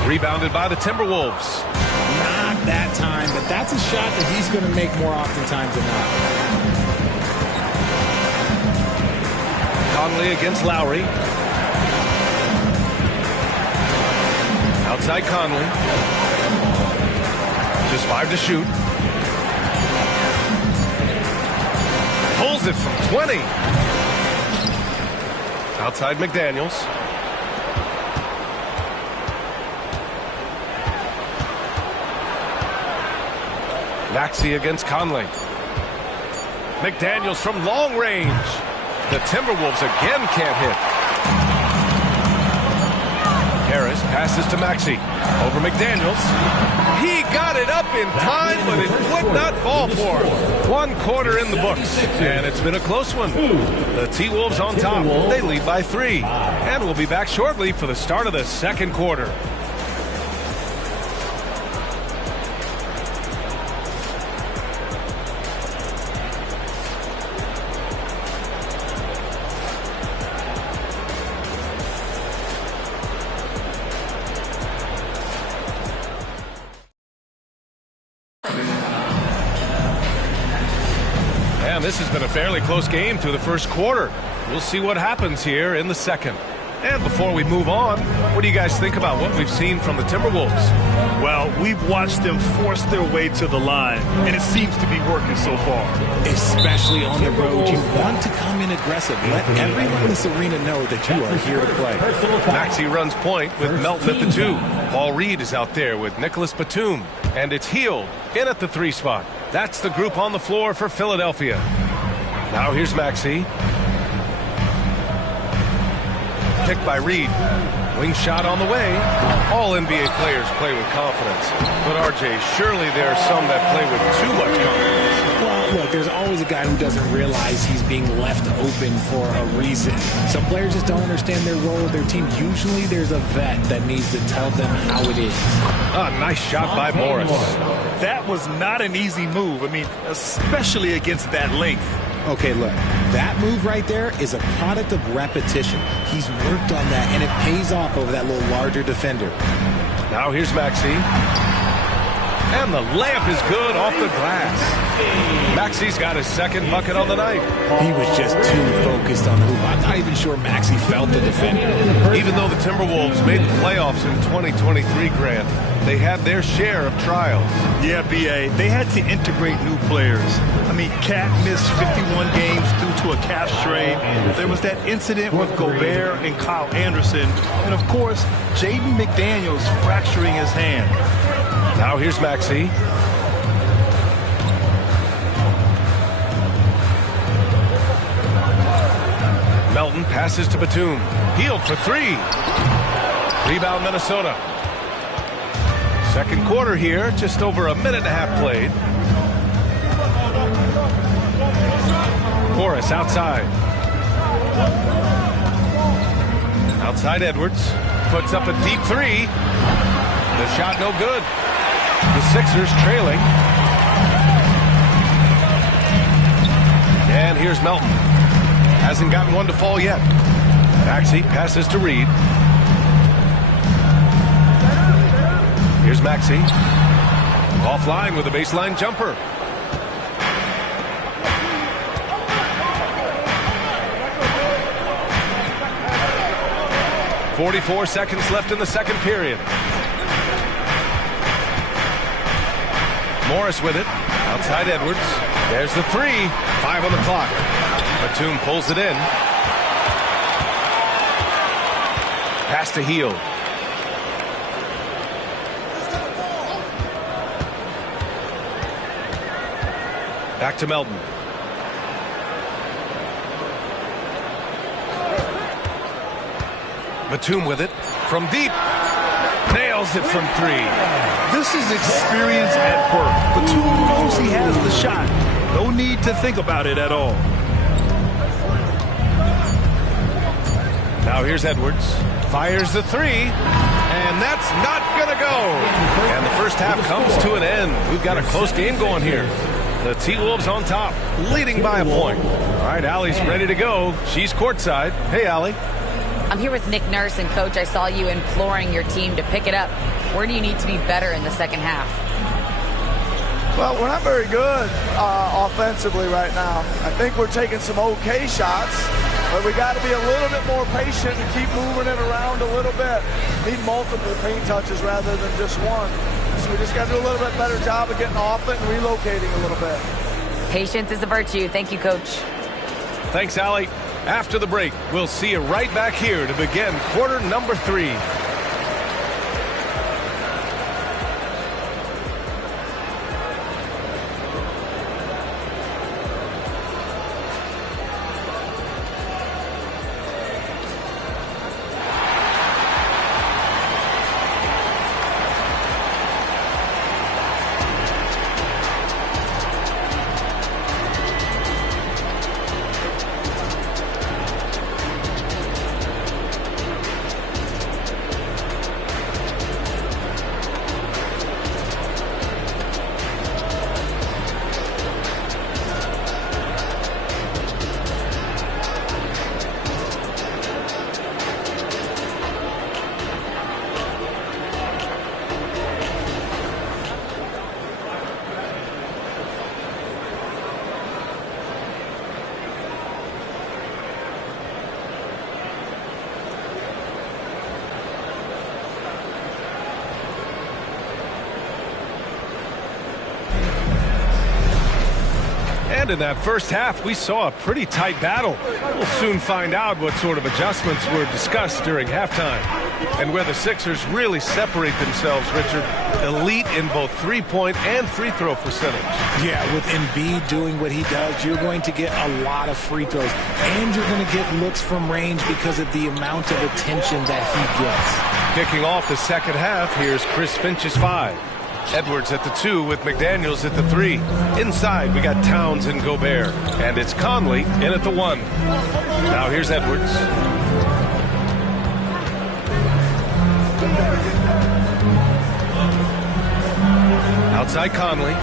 Rebounded by the Timberwolves. Not that time, but that's a shot that he's going to make more oftentimes than not. Conley against Lowry. Outside Conley. Just 5 to shoot. Pulls it from 20. Outside McDaniels. Maxey against Conley. McDaniels from long range. The Timberwolves again can't hit. Harris passes to Maxey. Over McDaniels. He got it up in time, but it would not fall for him. 1 quarter in the books, and it's been a close one. The T-Wolves on top. They lead by 3. And we'll be back shortly for the start of the second quarter. This has been a fairly close game through the first quarter. We'll see what happens here in the second. And before we move on, what do you guys think about what we've seen from the Timberwolves? Well, we've watched them force their way to the line, and it seems to be working so far. Especially on the road, you want to come in aggressive. Let everyone in this arena know that you are here to play. Maxey runs point with Melton at the 2. Paul Reed is out there with Nicholas Batum. And it's Hield in at the 3 spot. That's the group on the floor for Philadelphia. Now here's Maxey. Picked by Reed. Wing shot on the way. All NBA players play with confidence. But RJ, surely there are some that play with too much confidence. Well, look, there's always a guy who doesn't realize he's being left open for a reason. Some players just don't understand their role with their team. Usually there's a vet that needs to tell them how it is. Nice shot by Morris. That was not an easy move. I mean, especially against that length. Okay, look, that move right there is a product of repetition. He's worked on that, and it pays off over that little larger defender. Now here's Maxey. And the layup is good off the glass. Maxey's got his second bucket on the night. He was just too focused on the hoop. I'm not even sure Maxey felt the defender. Even though the Timberwolves made the playoffs in 2023, Grant, they had their share of trials. Yeah, B.A., they had to integrate new players. I mean, Cat missed 51 games due to a calf strain. There was that incident with Gobert and Kyle Anderson. And, of course, Jaden McDaniels fracturing his hand. Now here's Maxey. Melton passes to Batum. Hield for 3. Rebound Minnesota. Second quarter here, just over a minute and a half played. Morris outside. Outside Edwards. Puts up a deep 3. The shot no good. The Sixers trailing. And here's Melton. Hasn't gotten one to fall yet. Maxey passes to Reed. Here's Maxey. Offline with a baseline jumper. .44 seconds left in the second period. Morris with it. Outside Edwards. There's the 3. 5 on the clock. Batum pulls it in. Pass to Hield. Back to Melton. Batum with it. From deep. Nails it from 3. This is experience at work. Batum knows he has the shot. No need to think about it at all. Now here's Edwards. Fires the 3. And that's not going to go. And the first half comes to an end. We've got a close game going here. The T-Wolves on top, leading by a point. All right, Allie's ready to go. She's courtside. Hey, Allie. I'm here with Nick Nurse, and Coach, I saw you imploring your team to pick it up. Where do you need to be better in the second half? Well, we're not very good offensively right now. I think we're taking some okay shots, But we got to be a little bit more patient and keep moving it around a little bit. Need multiple paint touches rather than just one. So we just got to do a little bit better job of getting off it and relocating a little bit. Patience is a virtue. Thank you, Coach. Thanks, Allie. After the break, we'll see you right back here to begin quarter number 3. And in that first half, we saw a pretty tight battle. We'll soon find out what sort of adjustments were discussed during halftime and where the Sixers really separate themselves, Richard. Elite in both three-point and free throw percentage. Yeah, with Embiid doing what he does, you're going to get a lot of free throws, and you're going to get looks from range because of the amount of attention that he gets. Kicking off the second half, here's Chris Finch's 5. Edwards at the 2 with McDaniels at the 3. Inside, we got Towns and Gobert. And it's Conley in at the 1. Now here's Edwards. Outside Conley.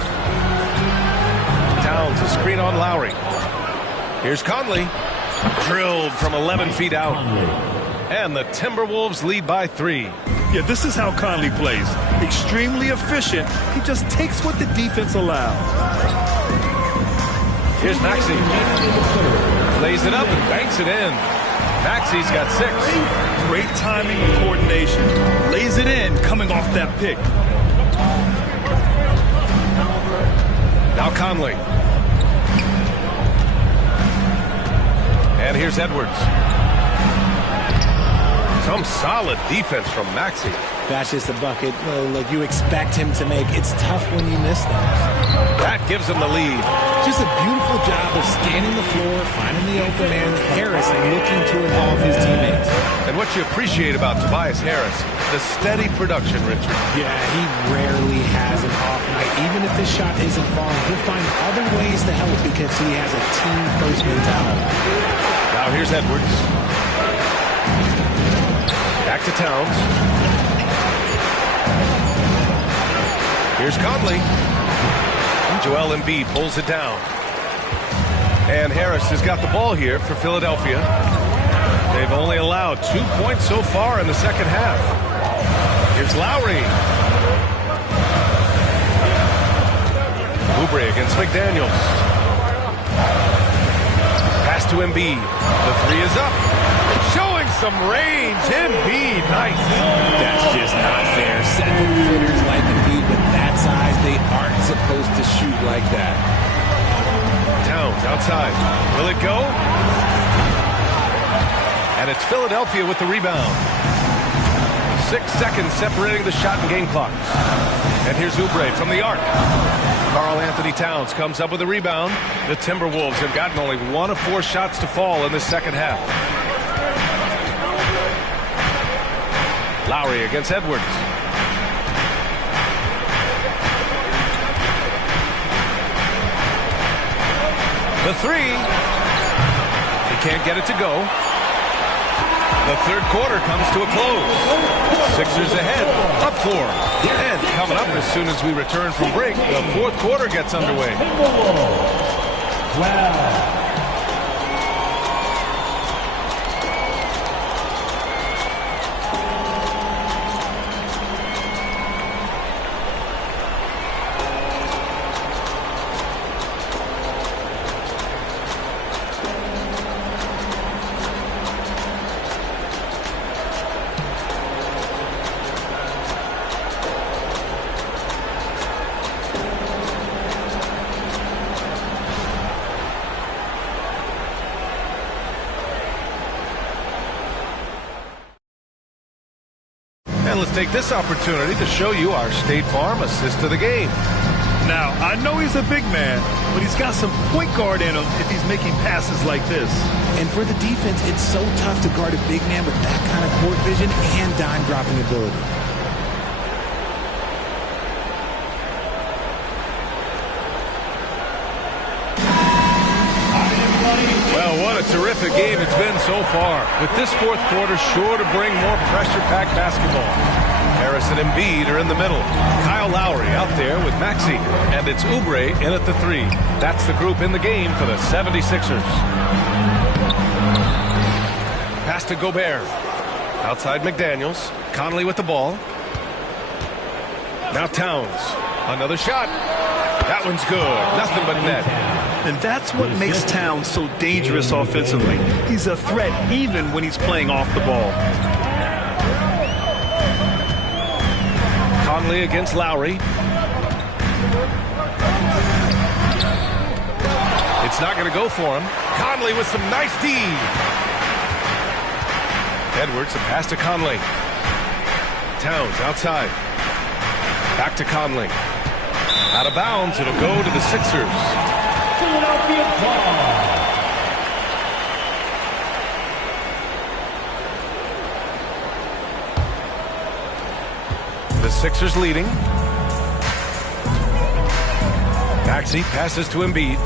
Towns, a screen on Lowry. Here's Conley. Drilled from 11 feet out. And the Timberwolves lead by 3. Yeah, this is how Conley plays. Extremely efficient. He just takes what the defense allows. Here's Maxey. Lays it up and banks it in. Maxey's got 6. Great timing and coordination. Lays it in coming off that pick. Now Conley. And here's Edwards. Some solid defense from Maxey. That's just a bucket. Look, you expect him to make. It's tough when you miss those. That gives him the lead. Just a beautiful job of scanning the floor, finding the open man. Harris looking to involve his teammates. And what you appreciate about Tobias Harris, the steady production, Richard. Yeah, he rarely has an off night. Even if the shot isn't falling, he'll find other ways to help because he has a team-first mentality. Now here's Edwards. Back to Towns. Here's Conley. And Joel Embiid pulls it down. And Harris has got the ball here for Philadelphia. They've only allowed 2 points so far in the second half. Here's Lowry. Oubre against McDaniels. Pass to Embiid. The 3 is up. Showing some range. Embiid, nice. That's just not fair. 7-footers like Embiid with that size, they aren't supposed to shoot like that. Towns outside. Will it go? And it's Philadelphia with the rebound. 6 seconds separating the shot and game clock. And here's Oubre from the arc. Karl Anthony Towns comes up with a rebound. The Timberwolves have gotten only 1 of 4 shots to fall in the second half. Lowry against Edwards. The 3. He can't get it to go. The third quarter comes to a close. Sixers ahead, up 4. And coming up as soon as we return from break, the fourth quarter gets underway. Wow. take this opportunity to show you our State Farm assist to the game. Now, I know he's a big man, but he's got some point guard in him if he's making passes like this. And for the defense, it's so tough to guard a big man with that kind of court vision and dime dropping ability. Well, what a terrific game it's been so far. With this fourth quarter sure to bring more pressure-packed basketball. Harris and Embiid are in the middle. Kyle Lowry out there with Maxey. And it's Oubre in at the 3. That's the group in the game for the 76ers. Pass to Gobert. Outside McDaniels. Conley with the ball. Now Towns. Another shot. That one's good. Nothing but net. And that's what makes Towns so dangerous offensively. He's a threat even when he's playing off the ball. Conley against Lowry. It's not going to go for him. Conley with some nice D. Edwards, a pass to Conley. Towns outside. Back to Conley. Out of bounds, it'll go to the Sixers. Philadelphia ball. The Sixers leading. Maxey passes to Embiid.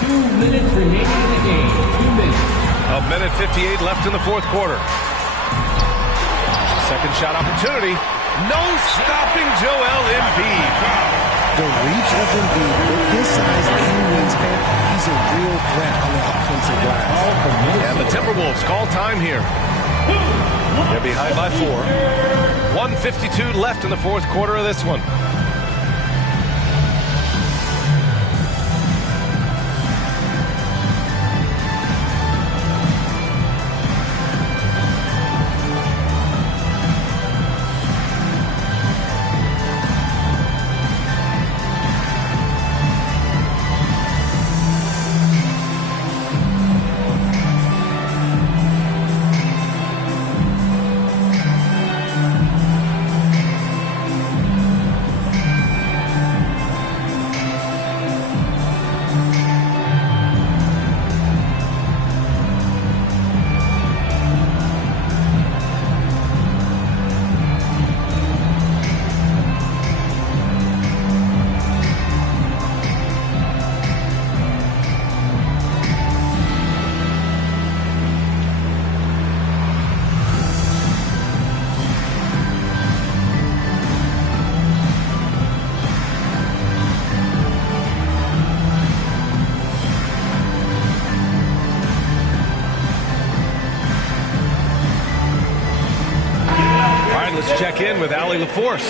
2 minutes remaining in the game. 2 minutes. A minute 58 left in the fourth quarter. Second shot opportunity. No stopping Joel Embiid. The reach of Embiid with his size and wingspan, he's a real threat on the offensive glass. And the Timberwolves call time here. They're behind by 4. 1:52 left in the fourth quarter of this one. Check in with Allie LaForce.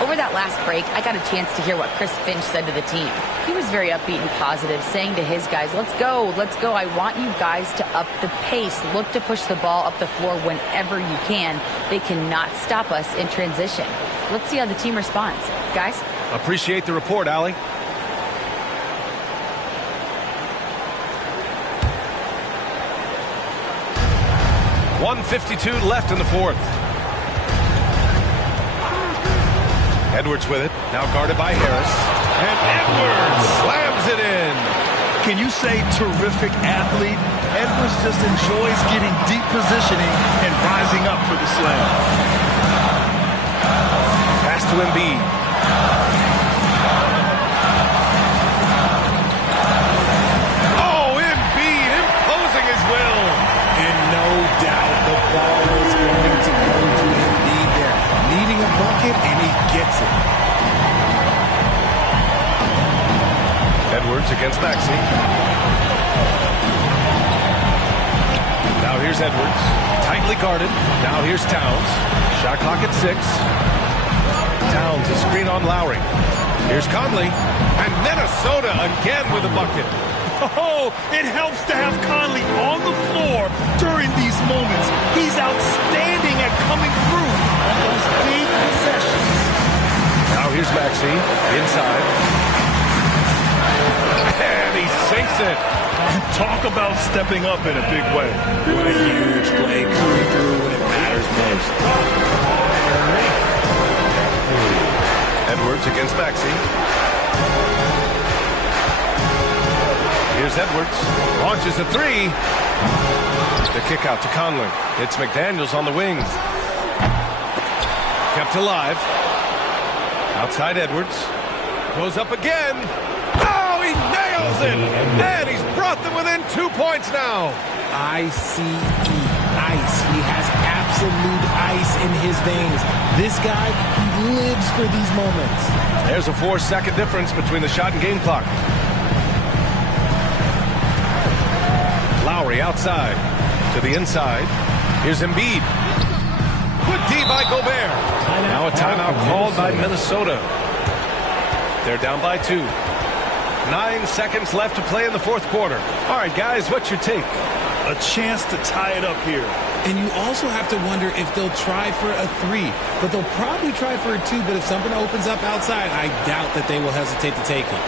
Over that last break, I got a chance to hear what Chris Finch said to the team. He was very upbeat and positive, saying to his guys, let's go. I want you guys to up the pace. Look to push the ball up the floor whenever you can. They cannot stop us in transition. Let's see how the team responds. Guys? Appreciate the report, Allie. .152 left in the fourth. Edwards with it, now guarded by Harris. And Edwards slams it in. Can you say terrific athlete? Edwards just enjoys getting deep positioning and rising up for the slam. Pass to Embiid. Oh, Embiid imposing his will. And no doubt the ball is going to go to Embiid there. Needing a bucket, and he gets it. Edwards against Maxey. Now here's Edwards. Tightly guarded. Now here's Towns. Shot clock at 6. Towns, a screen on Lowry. Here's Conley. And Minnesota again with a bucket. Oh, it helps to have Conley on the floor during these moments. He's outstanding at coming through on those big possessions. Now here's Maxey inside. And he sinks it. Talk about stepping up in a big way. What a huge play coming through when it matters matters most. Edwards against Maxey. Here's Edwards. Launches a three. The kick out to Conley. It's McDaniels on the wing. Kept alive. Outside Edwards. Goes up again. Oh, he nails it. And he's brought them within 2 points now. ICE. Ice. He has absolute ice in his veins. This guy, he lives for these moments. There's a 4-second difference between the shot and game clock. Lowry outside to the inside. Here's Embiid. Good D by Gobert. Now a timeout called by Minnesota. They're down by 2. 9 seconds left to play in the fourth quarter. All right, guys, what's your take? A chance to tie it up here. And you also have to wonder if they'll try for a 3. But they'll probably try for a 2. But if something opens up outside, I doubt that they will hesitate to take it.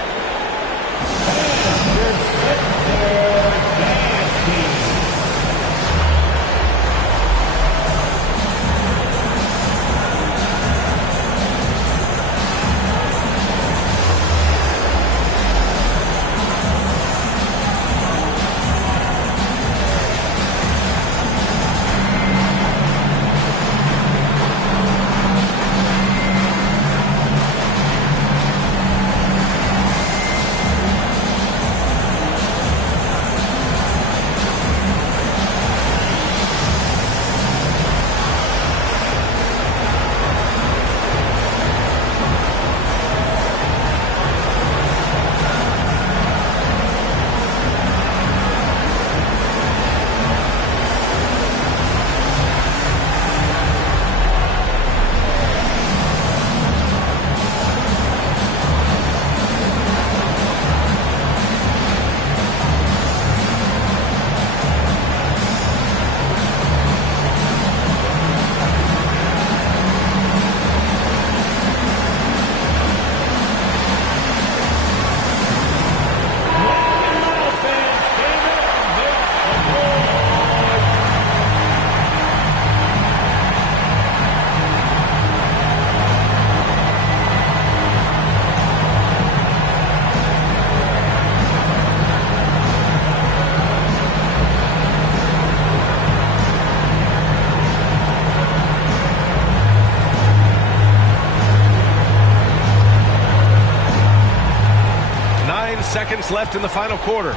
9 seconds left in the final quarter.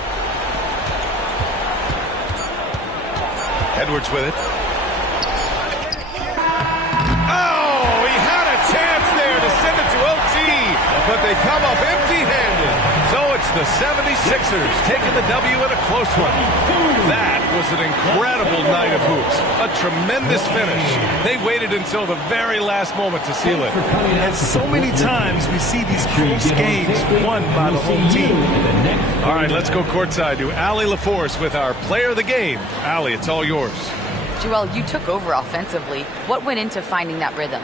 Edwards with it. Oh, he had a chance there to send it to OT, but they come up empty-handed. So it's the 76ers taking the W in a close one. That was an incredible night of hoops. A tremendous finish. They waited until the very last moment to seal it. And so many times we see these close games won by the home team. All right, let's go courtside to Allie LaForce with our player of the game. Allie, it's all yours. Joel, you took over offensively. What went into finding that rhythm?